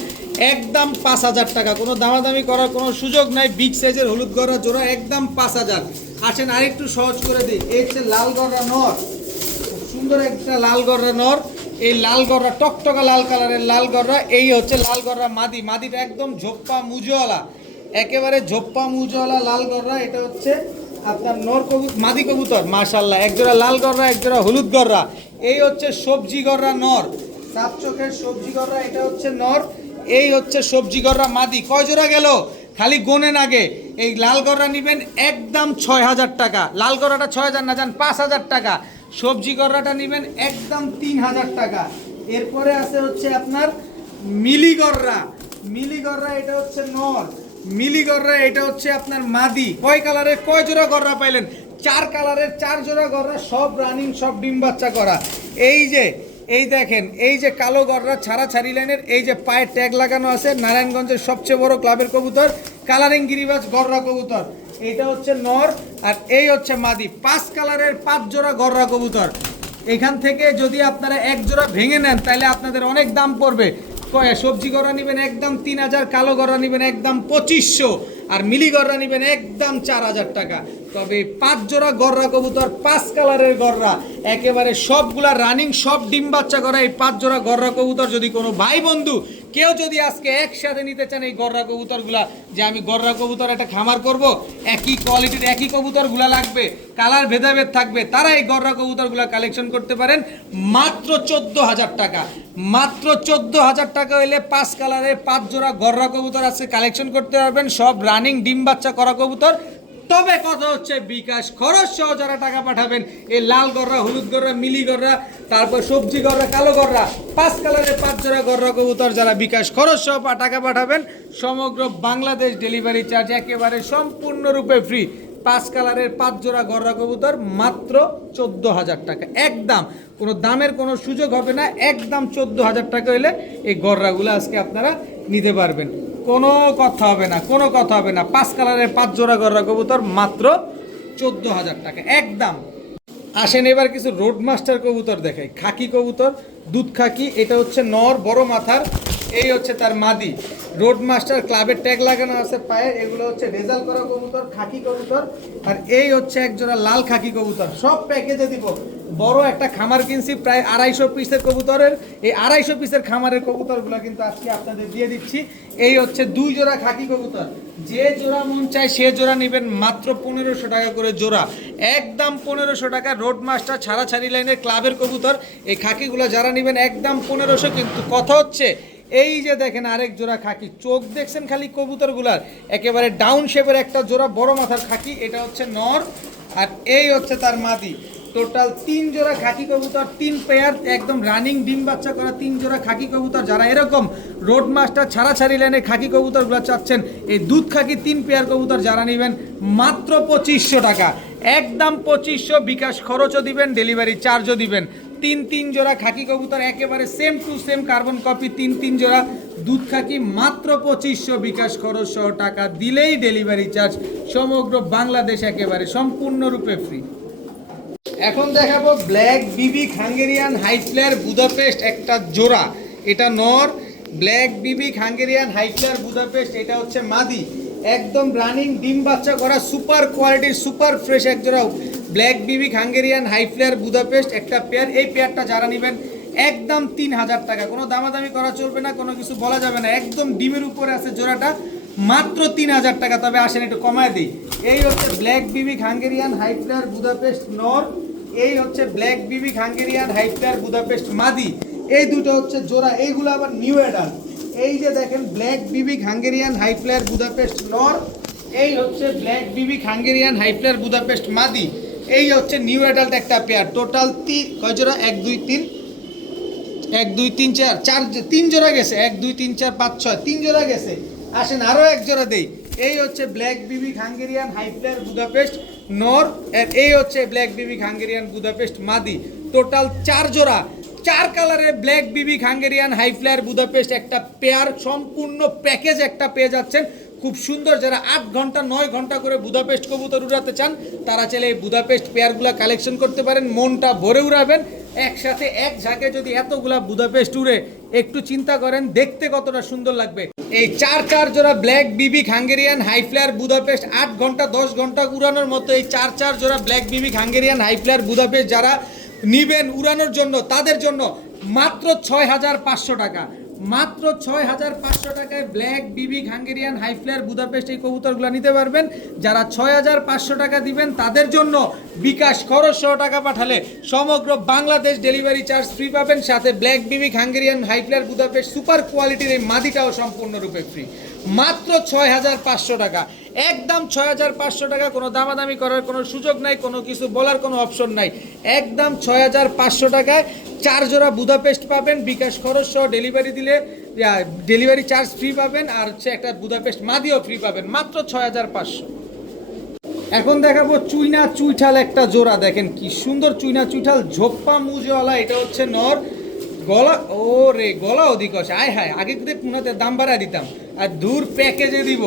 একদম 5000 টাকা, কোনো দামাদামি করার কোনো সুযোগ নাই, বিগ সাইজের হলুদ গররা জোড়া একদম 5000। আসেন আরেকটু সহজ করে দিই, এই হচ্ছে লাল গররা নর, খুব সুন্দর একটা লাল গররা নর, এই লাল গররা টকটকা লাল কালারের লাল গররা, এই হচ্ছে লাল গররা মাদি, মাদিটা একদম ঝোপ্পা মুজওয়ালা, একেবারে ঝোপ্পা মুজওয়ালা লাল গররা, এটা হচ্ছে আপনার নর কবুতর, মাদি কবুতর মাশাআল্লাহ, এক জোড়া লাল গররা, এক জোড়া হলুদ গররা, এই হচ্ছে সবজি গররা নর, সাত চোখের সবজি গররা, এটা হচ্ছে নর, এই হচ্ছে সবজি গররা মাদি। কয় জোড়া গেল খালি গোনেন আগে। এই লাল গররা নেবেন একদম 6000 টাকা, লাল গররাটা 6000 না, যান 5000 টাকা। সবজি গররাটা নেবেন একদম 3000 টাকা। এরপরে আছে হচ্ছে আপনার মিলি গররা, মিলি গররা এটা হচ্ছে নর, মিলি গররা এটা হচ্ছে আপনার মাদি। কয় কালারের কয় জোড়া গররা পাইলেন? 4 কালারের 4 জোড়া গররা, সব রানিং, সব ডিম বাচ্চা করা। এই যে এই দেখেন, এই যে কালো গররা ছাড়া ছাড়ি লাইনের, এই যে পায়ে ট্যাগ লাগানো আছে, নারায়ণগঞ্জের সবচেয়ে বড় ক্লাবের কবুতর, কালারিং গিরিবাজ গররা কবুতর, এইটা হচ্ছে নর, আর এই হচ্ছে মাদি। 5 কালারের 5 জোড়া গররা কবুতর। এখান থেকে যদি আপনারা এক জোড়া ভেঙে নেন তাহলে আপনাদের অনেক দাম পড়বে। সবজি গররা নেবেন একদম 3000, কালো গররা নেবেন একদম 2500, আর মিলি গররা নেবেন একদম 4000 টাকা। তবে 5 জোড়া গররা কবুতর, 5 কালারের গররা, একেবারে সবগুলা রানিং, সব ডিম বাচ্চা করা। এই 5 জোড়া গররা কবুতর যদি কোনো ভাই বন্ধু কেউ যদি আজকে একসাথে নিতে চান এই গররা কবুতরগুলা, যে আমি গররা কবুতর একটা খামার করব, একই কোয়ালিটির একই কবুতরগুলা লাগবে, কালার ভেদাভেদ থাকবে, তারা এই গররা কবুতরগুলা কালেকশন করতে পারেন মাত্র 14000 টাকা। মাত্র 14000 টাকা হলে 5 কালারের 5 জোড়া গররা কবুতর আছে কালেকশন করতে পারবেন, সব রানিং ডিম বাচ্চা করা কবুতর তবে কথা হচ্ছে বিকাশ খরচ সহ যারা টাকা পাঠাবেন, এই লাল গররা, হলুদ গররা, মিলি গররা, তারপর সবজি গররা, কালো গররা, 5 কালারের 5 জোড়া গররা কবুতর যারা বিকাশ খরচ সহ টাকা পাঠাবেন, সমগ্র বাংলাদেশ ডেলিভারি চার্জ একেবারে সম্পূর্ণরূপে ফ্রি। 5 কালারের 5 জোড়া গররা কবুতর মাত্র 14,000 টাকা একদম। কোনো দামের কোনো সুযোগ হবে না, একদম 14,000 টাকা হলে এই গররাগুলো আজকে আপনারা নিতে পারবেন। কোনো কথা হবে না, কোনো কথা হবে না। 5 কালারের 5 জোড়া গররা কবুতর মাত্র 14,000 টাকা একদম। আসেন এবার কিছু রোড মাস্টার কবুতর দেখাই। খাকি কবুতর, দুধ খাকি, এটা হচ্ছে নর, বড় মাথার, এই হচ্ছে তার মাদি। রোড মাস্টার ক্লাবের ট্যাগ লাগানো আছে পায়ে, এগুলো হচ্ছে রেজাল্ট করা কবুতর, খাকি কবুতর। আর এই হচ্ছে এক জোড়া লাল খাকি কবুতর, সব প্যাকেজে দিব। বড় একটা খামার কিনছি প্রায় 250 পিসের কবুতরের, এই 250 পিসের খামারের কবুতরগুলো কিন্তু আজকে আপনাদের দিয়ে দিচ্ছি। এই হচ্ছে 2 জোড়া খাকি কবুতর, যে জোড়া মন চায় সে জোড়া নেবেন মাত্র 1500 টাকা করে জোড়া, একদম 1500 টাকা। রোড মাস্টার ছাড়াছাড়ি লাইনের ক্লাবের কবুতর, এই খাকিগুলো যারা নেবেন একদম 1500। কিন্তু কথা হচ্ছে এই যে দেখেন আরেক জোড়া খাকি, চোখ দেখছেন খালি কবুতরগুলার, একেবারে ডাউন শেপের একটা জোড়া বড় মাথার খাকি, এটা হচ্ছে নর আর এই হচ্ছে তার মাদি। টোটাল 3 জোড়া খাকি কবুতর, 3 পেয়ার, একদম রানিং ডিম বাচ্চা করা 3 জোড়া খাকি কবুতর। যারা এরকম রোড মাস্টার ছাড়াছাড়ি লাইনে খাকি কবুতরগুলো চাচ্ছেন, এই দুধ খাকি 3 পেয়ার কবুতর যারা নেবেন মাত্র 2500 টাকা একদম 2500। বিকাশ খরচও দিবেন, ডেলিভারি চার্জও দিবেন। 3 জোড়া খাকি কবুতর একেবারে same to same carbon copy, 3 জোড়া দুধ খাকি মাত্র 2500। বিকাশ খরচ সহ টাকা দিলেই ডেলিভারি চার্জ সমগ্র বাংলাদেশ একেবারে সম্পূর্ণরূপে ফ্রি। এখন দেখাবো ব্ল্যাক বিবি হাঙ্গেরিয়ান হাইফ্লায়ার বুদাপেস্ট একটা জোড়া, এটা নর। ব্ল্যাক বিবি হাঙ্গেরিয়ান হাইফ্লায়ার বুদাপেস্ট, এটা হচ্ছে মাদি। একদম রানিং ডিম বাচ্চা করা সুপার কোয়ালিটির সুপার ফ্রেশ এক জোড়া ব্ল্যাক বিবি হাঙ্গেরিয়ান হাইফ্লায়ার বুদাপেস্ট একটা পেয়ার। এই পেয়ারটা যারা নেবেন একদম 3000 টাকা, কোনো দামাদামি করা চলবে না, কোনো কিছু বলা যাবে না, একদম ডিমের উপরে আছে জোড়াটা, মাত্র 3000 টাকা। তবে আসেন একটু কমায় দিই। এই হচ্ছে ব্ল্যাক বিবি হাঙ্গেরিয়ান হাইফ্লায়ার বুদাপেস্ট নর, এই হচ্ছে ব্ল্যাক বিবি হাঙ্গেরিয়ান হাইফ্লায়ার বুদাপেস্ট মাদি। এই দুটো হচ্ছে জোড়া, এইগুলো আবার নিউ অ্যাডাল্ট। এই যে দেখেন ব্ল্যাক বিবি হাঙ্গেরিয়ান হাইফ্লায়ার বুদাপেস্ট নর, এই হচ্ছে ব্ল্যাক বিবি হাঙ্গেরিয়ান হাইফ্লায়ার বুদাপেস্ট মাদি। এই হচ্ছে নিউ অ্যাডাল্ট একটা পেয়ার। টোটাল কয় জোড়া? 1 2 3 1 2 3 4 3 জোড়া গেছে, 1 2 3 4 5 6 3 জোড়া গেছে। আসেন আরও এক জোড়া দেই। এই হচ্ছে ব্ল্যাক বিবি হাঙ্গেরিয়ান হাইফ্লায়ার বুদাপেস্ট নর, আর এই হচ্ছে ব্ল্যাক বিবি হাঙ্গেরিয়ান বুদাপেস্ট মাদি। টোটাল 4 জোড়া, 4 কালারের ব্ল্যাক বিবি হাঙ্গেরিয়ান হাইফ্লায়ার বুদাপেস্ট একটা পেয়ার, সম্পূর্ণ প্যাকেজ একটা পেয়ে যাচ্ছেন। খুব সুন্দর, যারা 8 ঘন্টা 9 ঘন্টা করে বুদাপেস্ট কবুতর উড়াতে চান তারা চাইলে এই বুদাপেস্ট পেয়ারগুলো কালেকশন করতে পারেন, মনটা ভরে উড়াবেন। একসাথে এক ঝাঁকে যদি এতগুলা বুদাপেস্ট উড়ে, একটু চিন্তা করেন দেখতে কতটা সুন্দর লাগবে। এই 4 জোড়া ব্ল্যাক বিবি হাঙ্গেরিয়ান হাইফ্লায়ার বুদাপেস্ট 8 ঘন্টা 10 ঘন্টা উড়ানোর মতো এই 4 জোড়া ব্ল্যাক বিবি হাঙ্গেরিয়ান হাইফ্লায়ার বুদাপেস্ট যারা নিবেন উড়ানোর জন্য, তাদের জন্য মাত্র 6500 টাকা, মাত্র 6500 টাকায় ব্ল্যাক বিবি হাঙ্গেরিয়ান হাইফ্লায়ার বুদাপেস্ট এই কবুতরগুলো নিতে পারবেন। যারা 6500 টাকা দিবেন তাদের জন্য বিকাশ খরচ সহ টাকা পাঠালে সমগ্র বাংলাদেশ ডেলিভারি চার্জ ফ্রি পাবেন, সাথে ব্ল্যাক বিবি হাঙ্গেরিয়ান হাইফ্লায়ার বুদাপেস্ট সুপার কোয়ালিটির এই মাদিটাও সম্পূর্ণরূপে ফ্রি। মাত্র 6500 টাকা, একদম 6500 টাকা। কোনো দামাদামি করার কোনো সুযোগ নাই, কোনো কিছু বলার কোনো অপশন নাই, একদম 6500 টাকায় 4 জোড়া বুদাপেস্ট পাবেন। বিকাশ খরচ সহ ডেলিভারি দিলে ডেলিভারি চার্জ ফ্রি পাবেন, আর হচ্ছে একটা বুদাপেস্ট মাদিও ফ্রি পাবেন, মাত্র 6500। এখন দেখাবো চুইনা চুইঠাল একটা জোড়া, দেখেন কি সুন্দর চুইনা চুইঠাল ঝোপ্পা মুজওয়ালা, এটা হচ্ছে নর। গলা ও রে গলা অধিক আছে, আয় হায়, আগে কিন্তু কোনাতে দাম বাড়া দিতাম, আর দূর প্যাকেজে দিব।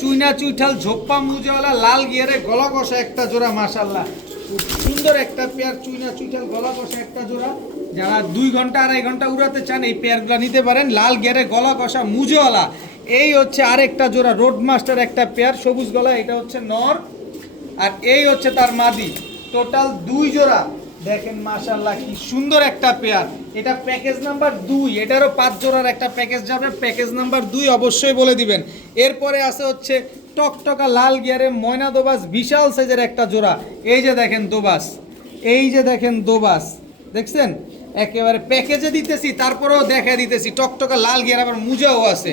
চুইনা চুইঠাল ঝোপ্পা মুজওয়ালা লাল গিয়ারে গলা কষা একটা জোড়া, মাশাল্লাহ খুব সুন্দর একটা পেয়ার। চুইনা চুইঠাল গলা কষা একটা জোড়া, যারা 2 ঘন্টা 2.5 ঘন্টা উড়াতে চান এই পেয়ারগুলো নিতে পারেন। লাল গিয়ারে গলা কষা মুজওয়ালা। এই হচ্ছে আরেকটা জোড়া রোড মাস্টার একটা পেয়ার, সবুজ গলা, এটা হচ্ছে নর, আর এই হচ্ছে তার মাদি। টোটাল 2 জোড়া, দেখেন মাশাআল্লাহ কি সুন্দর একটা পেয়ার। এটা প্যাকেজ নাম্বার 2, এটারও 5 জোড়ার একটা প্যাকেজ যাবে, প্যাকেজ নাম্বার 2 অবশ্যই বলে দিবেন। এরপরে আছে হচ্ছে টকটকা লাল গিয়ারে ময়না দোবাস বিশাল সাইজের একটা জোড়া। এই যে দেখেন দোবাস, এই যে দেখেন দোবাস, দেখছেন একেবারে প্যাকেজে দিতেছি, তারপরেও দেখা দিতেছি টকটকা লাল গিয়ার, আবার মুজাও আছে।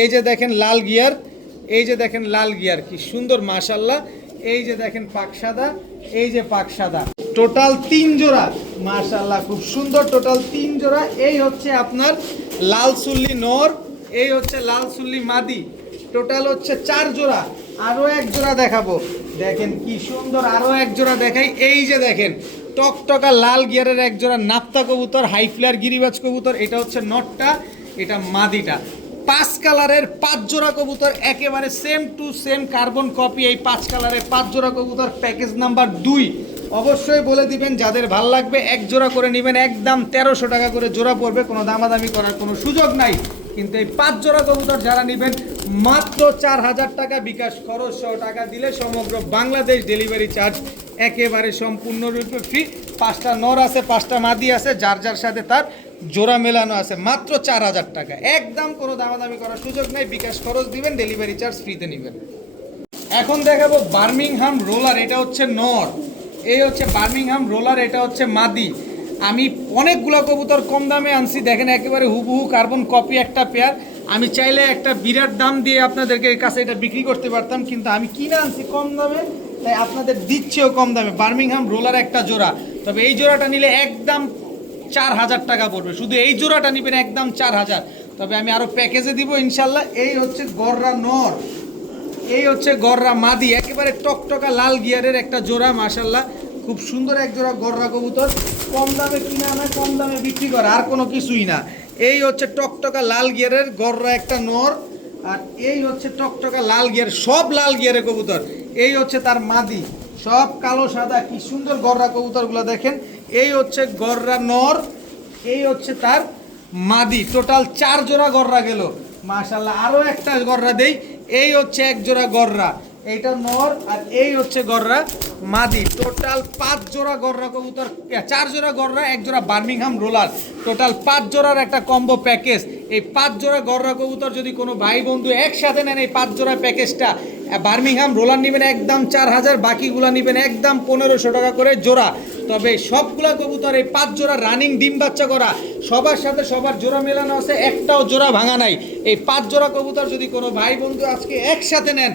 এই যে দেখেন লাল গিয়ার, এই যে দেখেন লাল গিয়ার, কি সুন্দর মাশাআল্লাহ। এই যে দেখেন পাক সাদা, এই যে পাক সাদা, টোটাল 3 জোড়া মাশাআল্লাহ খুব সুন্দর, টোটাল 3 জোড়া। এই হচ্ছে আপনার লাল সুল্লি নর, এই হচ্ছে লাল সুল্লি মাদি, টোটাল হচ্ছে 4 জোড়া। আরো এক জোড়া দেখাবো, দেখেন কি সুন্দর, আরো এক জোড়া দেখাই। এই যে দেখেন টকটকা লাল গিয়ারের এক জোড়া নাপ্তা কবুতর, হাই ফ্লায়ার গিরিবাজ কবুতর, এটা হচ্ছে নটটা, এটা মাদিটা। 5 কালারের 5 জোড়া কবুতর, একেবারে same to same carbon copy. এই 5 কালারের 5 জোড়া কবুতর, প্যাকেজ নাম্বার 2। অবশ্যই বলে দিবেন যাদের ভাল লাগবে এক জোড়া করে নেবেন, একদম 1300 টাকা করে জোড়া পড়বে, কোনো দামাদামি করার কোনো সুযোগ নাই। কিন্তু এই 5 জোড়া কবুতর যারা নেবেন মাত্র 4000 টাকা বিকাশ খরচ সহ টাকা দিলে সমগ্র বাংলাদেশ ডেলিভারি চার্জ একেবারে সম্পূর্ণরূপে ফ্রি। 5টা নর আছে, 5টা মাদি আছে, যার যার সাথে তার জোড়া মেলানো আছে, মাত্র 4000 টাকা, একদম কোনো দামাদামি করার সুযোগ নেই। বিকাশ খরচ দিবেন, ডেলিভারি চার্জ ফ্রিতে নেবেন। এখন দেখাবো বার্মিংহাম রোলার, এটা হচ্ছে নর, এই হচ্ছে বার্মিংহাম রোলার, এটা হচ্ছে মাদি। আমি অনেকগুলো কবুতর কম দামে আনছি, দেখেন একেবারে হুবহু কার্বন কপি একটা পেয়ার। আমি চাইলে একটা বিরাট দাম দিয়ে আপনাদেরকে কাছে এটা বিক্রি করতে পারতাম, কিন্তু আমি কিনে আনছি কম দামে, তাই আপনাদের দিচ্ছেও কম দামে। বার্মিংহাম রোলার একটা জোড়া, তবে এই জোড়াটা নিলে একদম 4000 টাকা পড়বে, শুধু এই জোড়াটা নেবেন একদম 4000। তবে আমি আরও প্যাকেজে দিব ইনশাল্লাহ। এই হচ্ছে গররা নর, এই হচ্ছে গররা মাদি, একেবারে টকটকা লাল গিয়ারের একটা জোড়া, মাশাল্লাহ খুব সুন্দর এক জোড়া গররা কবুতর। কম দামে কিনা আনা, কম দামে বিক্রি করা, আর কোনো কিছুই না। এই হচ্ছে টকটকা লাল গিয়ারের গররা একটা নর, আর এই হচ্ছে টকটকা লাল গিয়ার, সব লাল গিয়ারের কবুতর। এই হচ্ছে তার মাদি, সব কালো সাদা, কি সুন্দর গররা কবুতরগুলো দেখেন। এই হচ্ছে গররা নর, এই হচ্ছে তার মাদি, টোটাল 4 জোড়া গররা গেল মাশাল্লাহ। আরও একটা গররা দেই, এই হচ্ছে এক জোড়া গররা, এইটা নর, আর এই হচ্ছে গররা মাদি, টোটাল 5 জোড়া গররা কবুতর, 4 জোড়া গররা, 1 জোড়া বার্মিংহাম রোলার, টোটাল 5 জোড়ার একটা কম্বো প্যাকেজ। এই 5 জোড়া গররা কবুতর যদি কোনো ভাই বন্ধু একসাথে নেন, এই 5 জোড়া প্যাকেজটা, বার্মিংহাম রোলার নেবেন একদম 4000, বাকিগুলো নেবেন একদম 1500 টাকা করে জোড়া। তবে সবগুলা কবুতর এই 5 জোড়া রানিং ডিম বাচ্চা করা, সবার সাথে সবার জোড়া মেলানো আছে, একটাও জোড়া ভাঙা নাই। এই 5 জোড়া কবুতর যদি কোনো ভাই বন্ধু আজকে একসাথে নেন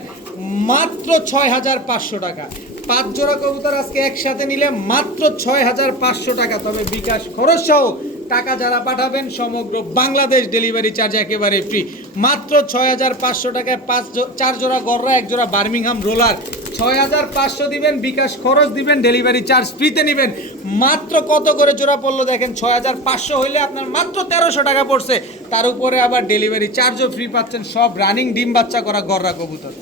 মাত্র 6500 টাকা। 5 জোড়া কবুতর আজকে একসাথে নিলে মাত্র 6500 টাকা। তবে বিকাশ খরচ সহ টাকা যারা পাঠাবেন সমগ্র বাংলাদেশ ডেলিভারি চার্জ একেবারে ফ্রি, মাত্র 6500 টাকায় 4 জোড়া গররা, 1 জোড়া বার্মিংহাম রোলার, 6500 দিবেন, বিকাশ খরচ দিবেন, ডেলিভারি চার্জ ফ্রিতে নেবেন। মাত্র কত করে জোড়া পড়লো দেখেন, 6500 হইলে আপনার মাত্র 1300 টাকা পড়ছে, তার উপরে আবার ডেলিভারি চার্জও ফ্রি পাচ্ছেন, সব রানিং ডিম বাচ্চা করা গররা কবুতর।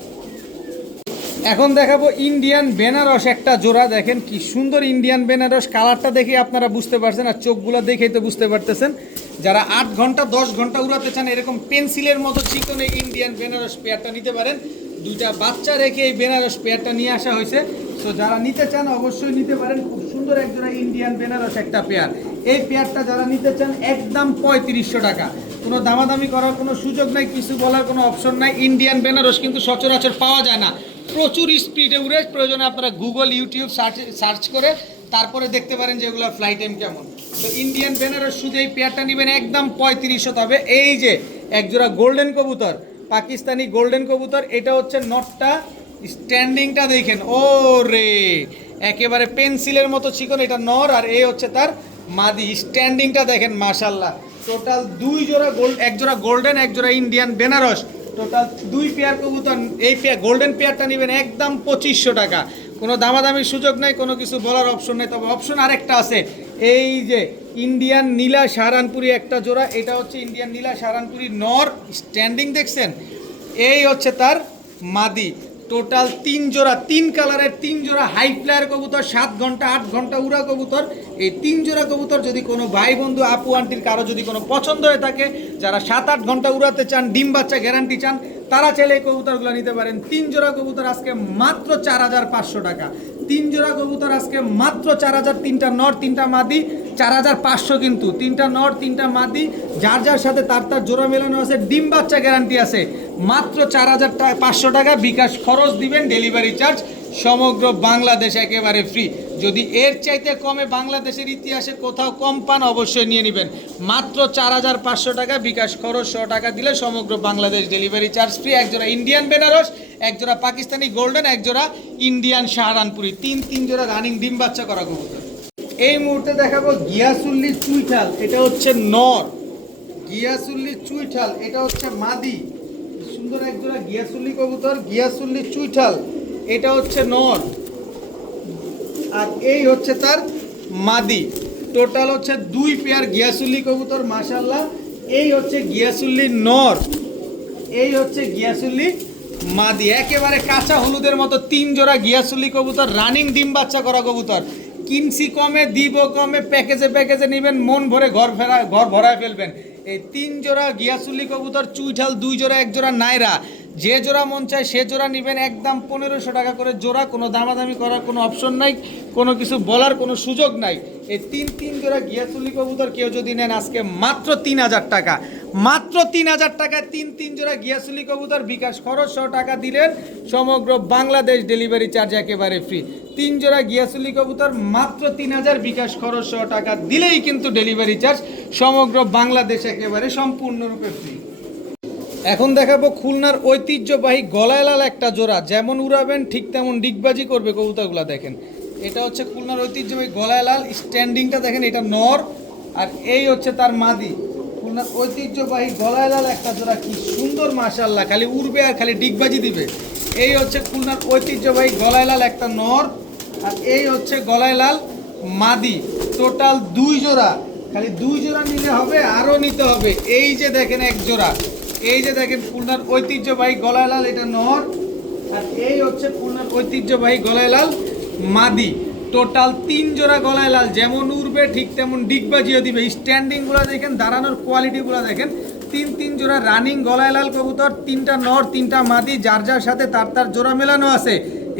এখন দেখাবো ইন্ডিয়ান বেনারস একটা জোড়া, দেখেন কি সুন্দর ইন্ডিয়ান বেনারস, কালারটা দেখে আপনারা বুঝতে পারছেন, আর চোখগুলো দেখেই তো বুঝতে পারতেছেন। যারা 8 ঘন্টা 10 ঘন্টা উড়াতে চান, এরকম পেন্সিলের মতো চিকন এই ইন্ডিয়ান বেনারস পেয়ারটা নিতে পারেন। 2টা বাচ্চা রেখে এই বেনারস পেয়ারটা নিয়ে আসা হয়েছে, তো যারা নিতে চান অবশ্যই নিতে পারেন। খুব সুন্দর এক জোড়া ইন্ডিয়ান বেনারস একটা পেয়ার। এই পেয়ারটা যারা নিতে চান একদম 3500 টাকা, কোনো দামাদামি করার কোনো সুযোগ নাই, কিছু বলার কোনো অপশন নাই। ইন্ডিয়ান বেনারস কিন্তু সচরাচর পাওয়া যায় না, প্রচুর স্পিডে উড়ে, প্রয়োজনে আপনারা গুগল ইউটিউব সার্চ করে তারপরে দেখতে পারেন যে এগুলোর ফ্লাইট টাইম কেমন। তো ইন্ডিয়ান বেনারস শুধু এই পেয়ারটা নেবেন একদম 3500। তবে এই যে একজোড়া গোল্ডেন কবুতর, পাকিস্তানি গোল্ডেন কবুতর, এটা হচ্ছে নটটা, স্ট্যান্ডিংটা দেখেন, ও রে একেবারে পেন্সিলের মতো চিকন, এটা নর, আর এই হচ্ছে তার মাদি, স্ট্যান্ডিংটা দেখেন মাশাল্লাহ। টোটাল 2 জোড়া এক জোড়া গোল্ডেন, 1 জোড়া ইন্ডিয়ান বেনারস, টোটাল 2 পেয়ার কবুতর। এই পেয়ার গোল্ডেন পেয়ারটা নেবেন একদম 2500 টাকা, কোনো দামাদামির সুযোগ নাই, কোনো কিছু বলার অপশন নেই। তবে অপশন আরেকটা আছে, এই যে ইন্ডিয়ান নীলা সাহারানপুরি একটা জোড়া, এটা হচ্ছে ইন্ডিয়ান নীলা সাহারানপুরি নর, স্ট্যান্ডিং দেখছেন, এই হচ্ছে তার মাদি। টোটাল 3 জোড়া, 3 কালারের 3 জোড়া হাই ফ্লায়ার কবুতর, 7 ঘন্টা 8 ঘন্টা উড়া কবুতর। এই 3 জোড়া কবুতর যদি কোনো ভাই বন্ধু আপু আন্টির কারো যদি কোনো পছন্দ হয়ে থাকে, যারা 7-8 ঘন্টা উড়াতে চান, ডিম বাচ্চা গ্যারান্টি চান, তারা চাইলে এই কবুতরগুলো নিতে পারেন। 3 জোড়া কবুতর আজকে মাত্র 4500 টাকা। 3 জোড়া কবুতর আজকে মাত্র 4000, 3টা নর 3টা মাদি, 4500 কিন্তু, 3টা নর 3টা মাদি, যার যার সাথে তার তার জোড়া মেলানো আছে, ডিম বাচ্চা গ্যারান্টি আছে, মাত্র 4500 টাকা। বিকাশ খরচ দিবেন, ডেলিভারি চার্জ সমগ্র বাংলাদেশ একেবারে ফ্রি। যদি এর চাইতে কমে বাংলাদেশের ইতিহাসে কোথাও কম পান অবশ্যই নিয়ে নেবেন। মাত্র 4500 টাকা, বিকাশ খরচ 100 টাকা দিলে সমগ্র বাংলাদেশ ডেলিভারি চার্জ ফ্রি। একজোড়া ইন্ডিয়ান বেনারস, একজোড়া পাকিস্তানি গোল্ডেন, একজোড়া ইন্ডিয়ান শাহরানপুরি, তিন জোড়া রানিং ডিম বাচ্চা করা কবুতর। এই মুহূর্তে দেখাবো গিয়াসুল্লি চুইঠাল, এটা হচ্ছে নর। গিয়াসুল্লি চুইঠাল, এটা হচ্ছে মাদি। সুন্দর একজোড়া গিয়াসুল্লি কবুতর, গিয়াসুল্লি চুইঠাল, এটা হচ্ছে নর আর এই হচ্ছে তার মাদি। টোটাল হচ্ছে 2 পেয়ার গিয়াসুল্লি কবুতর মাশাআল্লাহ। এই হচ্ছে গিয়াসুল্লি নর, এই হচ্ছে গিয়াসুল্লি মাদি, একেবারে কাঁচা হলুদের মতো 3 জোড়া গিয়াসুল্লি কবুতর, রানিং ডিম বাচ্চা করা কবুতর। কিনছি কমে, দিব কমে, প্যাকেজে নেবেন, মন ভরে ঘর ভরায় ফেলবেন। এই 3 জোড়া গিয়াসুল্লি কবুতর, চুইঠাল 2 জোড়া, 1 জোড়া নাইরা, যে জোড়া মন চায় সে জোড়া নেবেন। একদম 1500 টাকা করে জোড়া, কোনো দামাদামি করার কোনো অপশন নাই, কোনো কিছু বলার কোনো সুযোগ নাই। এই তিন জোড়া গিয়াসুল্লি কবুতর কেউ যদি নেন আজকে মাত্র 3000 টাকা, মাত্র 3000 টাকায় তিন জোড়া গিয়াসুল্লি কবুতর, বিকাশ খরচ 100 টাকা দিলেন, সমগ্র বাংলাদেশ ডেলিভারি চার্জ একেবারে ফ্রি। 3 জোড়া গিয়াসুল্লি কবুতর মাত্র 3000, বিকাশ খরচ 100 টাকা দিলেই কিন্তু ডেলিভারি চার্জ সমগ্র বাংলাদেশ একেবারে সম্পূর্ণরূপে ফ্রি। এখন দেখাবো খুলনার ঐতিহ্যবাহী গলায় লাল একটা জোড়া, যেমন উড়াবেন ঠিক তেমন ডিগবাজি করবে কবুতরগুলো। দেখেন এটা হচ্ছে খুলনার ঐতিহ্যবাহী গলায় লাল, স্ট্যান্ডিংটা দেখেন, এটা নর আর এই হচ্ছে তার মাদি। খুলনার ঐতিহ্যবাহী গলায় লাল একটা জোড়া, কি সুন্দর মাশাআল্লাহ, খালি উড়বে আর খালি ডিগবাজি দিবে। এই হচ্ছে খুলনার ঐতিহ্যবাহী গলায় লাল একটা নর আর এই হচ্ছে গলায় লাল মাদি। টোটাল 2 জোড়া, খালি 2 জোড়া নিলে হবে, আরও নিতে হবে। এই যে দেখেন এক জোড়া, এই যে দেখেন খুলনার ঐতিহ্যবাহী গলায় লাল, এটা নর আর এই হচ্ছে খুলনার ঐতিহ্যবাহী গলায় লাল মাদি। টোটাল 3 জোড়া গলায় লাল, যেমন উড়বে ঠিক তেমন ডিগবাজিও দিবে। স্ট্যান্ডিংগুলো দেখেন, দাঁড়ানোর কোয়ালিটিগুলো দেখেন। 3 জোড়া রানিং গলায় লাল কবুতর, 3টা নর 3টা মাদি, যার যার সাথে তার জোড়া মেলানো আছে।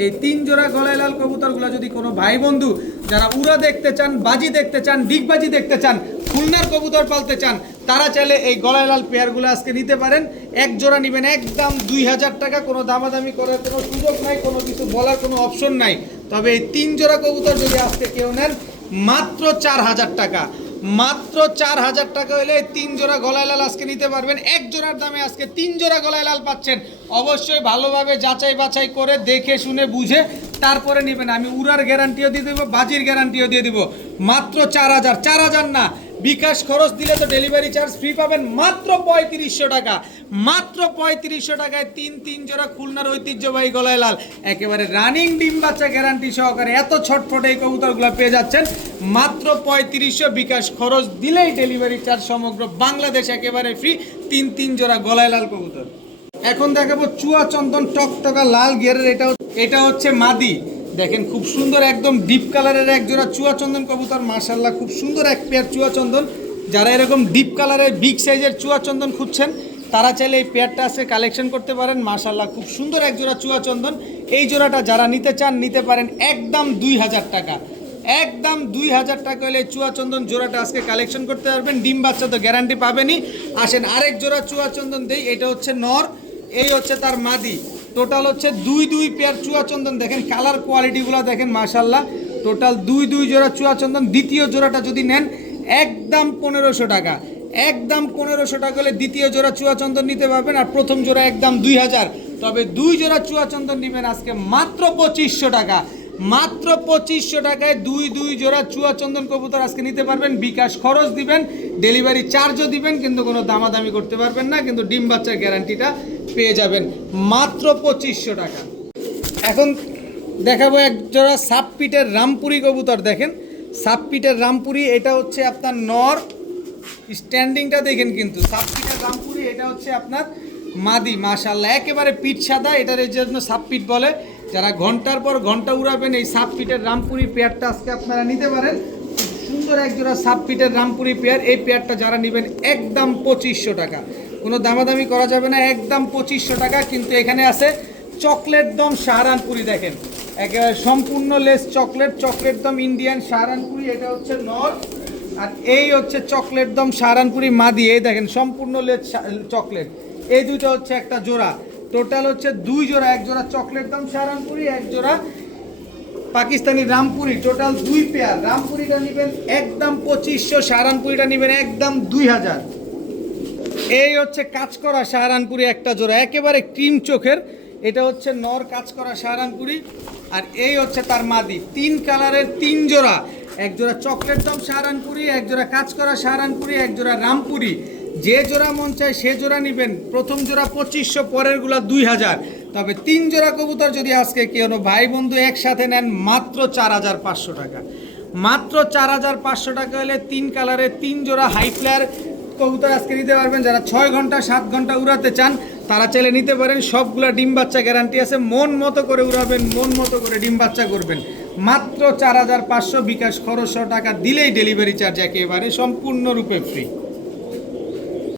এই 3 জোড়া গলায় লাল কবুতরগুলো যদি কোনো ভাই বন্ধু যারা উড়া দেখতে চান, বাজি দেখতে চান, ডিগবাজি দেখতে চান, খুলনার কবুতর পালতে চান, তারা চাইলে এই গলায় লাল পেয়ারগুলো আজকে নিতে পারেন। এক জোড়া নেবেন একদম 2000 টাকা, কোনো দামাদামি করার কোনো সুযোগ নাই, কোনো কিছু বলার কোনো অপশন নাই। তবে এই 3 জোড়া কবুতর যদি আজকে কেউ নেন মাত্র 4000 টাকা, মাত্র 4000 টাকা হলে 3 জোড়া গলায় লাল আজকে নিতে পারবেন। এক জোড়ার দামে আজকে 3 জোড়া গলায় লাল পাচ্ছেন। অবশ্যই ভালোভাবে যাচাই বাছাই করে দেখে শুনে বুঝে তারপরে নেবেন। আমি উড়ার গ্যারান্টিও দিয়ে দেবো, বাজির গ্যারান্টিও দিয়ে দেবো। মাত্র 4000 না, বিকাশ খরচ দিলে তো ডেলিভারি চার্জ ফ্রি পাবেন মাত্র 3500 টাকা, মাত্র 3500 টাকায় 3 জোড়া খুলনার ঐতিহ্যবাহী গলায় লাল, একেবারে রানিং ডিম বাচ্চা গ্যারান্টি সহকারে। এত ছটফটে এই কবুতরগুলো পেয়ে যাচ্ছেন মাত্র 3500, বিকাশ খরচ দিলেই ডেলিভারি চার্জ সমগ্র বাংলাদেশ একেবারে ফ্রি। 3 জোড়া গলায় লাল কবুতর। এখন দেখাবো চুয়া চন্দন টকটকা লাল গিয়ারের, এটা হচ্ছে মাদি। দেখেন খুব সুন্দর একদম ডিপ কালারের এক জোড়া চুয়া চন্দন কবুতর মাশাআল্লাহ, খুব সুন্দর এক পেয়ার চুয়া চন্দন। যারা এরকম ডিপ কালারের বিগ সাইজের চুয়া চন্দন খুঁজছেন তারা চাইলে এই পেয়ারটা আছে কালেকশন করতে পারেন। মাশাআল্লাহ খুব সুন্দর এক জোড়া চুয়া চন্দন। এই জোড়াটা যারা নিতে চান নিতে পারেন একদম 2000 টাকা, একদম 2000 টাকা হলে চুয়া চন্দন জোড়াটা আজকে কালেকশন করতে পারবেন। ডিম বাচ্চা তো গ্যারান্টি পাবেনই। আসেন আরেক জোড়া চুয়া চন্দন দেই, এটা হচ্ছে নর, এই হচ্ছে তার মাদি। টোটাল হচ্ছে 2 পেয়ার চুয়া চন্দন। দেখেন কালার কোয়ালিটিগুলো দেখেন মাশাআল্লাহ। টোটাল 2 জোড়া চুয়া চন্দন। দ্বিতীয় জোড়াটা যদি নেন একদম 1500 টাকা, একদম 1500 টাকা হলে দ্বিতীয় জোড়া চুয়া চন্দন নিতে পারবেন। আর প্রথম জোড়া একদম 2000। তবে 2 জোড়া চুয়া চন্দন নেবেন আজকে মাত্র 2500 টাকা, মাত্র 2500 টাকায় 2 জোড়া চুয়া চন্দন কবুতর আজকে নিতে পারবেন। বিকাশ খরচ দিবেন, ডেলিভারি চার্জও দিবেন, কিন্তু কোনো দামাদামি করতে পারবেন না, কিন্তু ডিম বাচ্চার গ্যারান্টিটা পেয়ে যাবেন মাত্র 2500 টাকা। এখন দেখাবো এক জোড়া সাপপিটের রামপুরি কবুতর। দেখেন সাপপিটের রামপুরি, এটা হচ্ছে আপনার নর, স্ট্যান্ডিংটা দেখেন, কিন্তু সাপপিটের রামপুরি এটা হচ্ছে আপনার মাদি। মাশাআল্লাহ একেবারে পিঠ সাদা, এটার এই জন্য সাপপিট বলে। যারা ঘন্টার পর ঘন্টা উড়াবেন এই সাপপিটের রামপুরি পেয়ারটা আজকে আপনারা নিতে পারেন। সুন্দর এক জোড়া সাপপিটের রামপুরি পেয়ার, এই পেয়ারটা যারা নেবেন একদম 2500 টাকা, কোনো দামাদামি করা যাবে না, একদম 2500 টাকা। কিন্তু এখানে আছে চকলেট দম শাহরানপুরি। দেখেন একেবারে সম্পূর্ণ লেস চকলেট দম ইন্ডিয়ান শাহরানপুরি, এটা হচ্ছে নর আর এই হচ্ছে চকলেট দম শাহরানপুরি মাদি। এই দেখেন সম্পূর্ণ লেস চকলেট, এই দুটো হচ্ছে একটা জোড়া। টোটাল হচ্ছে 2 জোড়া, এক জোড়া চকলেট দম শাহরানপুরি, এক জোড়া পাকিস্তানি রামপুরি টোটাল 2 পেয়ার। রামপুরিটা নেবেন একদম 2500, সাহারানপুরিটা নেবেন একদম 2000। এই হচ্ছে কাজ করা সাহারানপুরি একটা জোড়া, একেবারে ক্রিম চোখের। এটা হচ্ছে নর কাজ করা সাহারানপুরি, আর এই হচ্ছে তার মাদি। 3 কালারের 3 জোড়া, এক জোড়া চকলেট দম সাহারানপুরি, এক জোড়া কাজ করা সাহারানপুরি, এক জোড়া রামপুরি। যে জোড়া মন চায় সে জোড়া নেবেন। প্রথম জোড়া 2500, পরেরগুলা 2000। তবে 3 জোড়া কবুতর যদি আজকে কেউ ভাই বন্ধু একসাথে নেন মাত্র 4500 টাকা। মাত্র 4500 টাকা হলে 3 কালারের 3 জোড়া হাই ফ্লায়ার কবুতর আজকে নিতে পারবেন। যারা 6 ঘন্টা 7 ঘন্টা উড়াতে চান তারা চাইলে নিতে পারেন। সবগুলা ডিম বাচ্চা গ্যারান্টি আছে, মন মতো করে উড়াবেন, মন মতো করে ডিম বাচ্চা করবেন। মাত্র 4500, বিকাশ খরচ টাকা দিলেই ডেলিভারি চার্জ একেবারে সম্পূর্ণরূপে ফ্রি।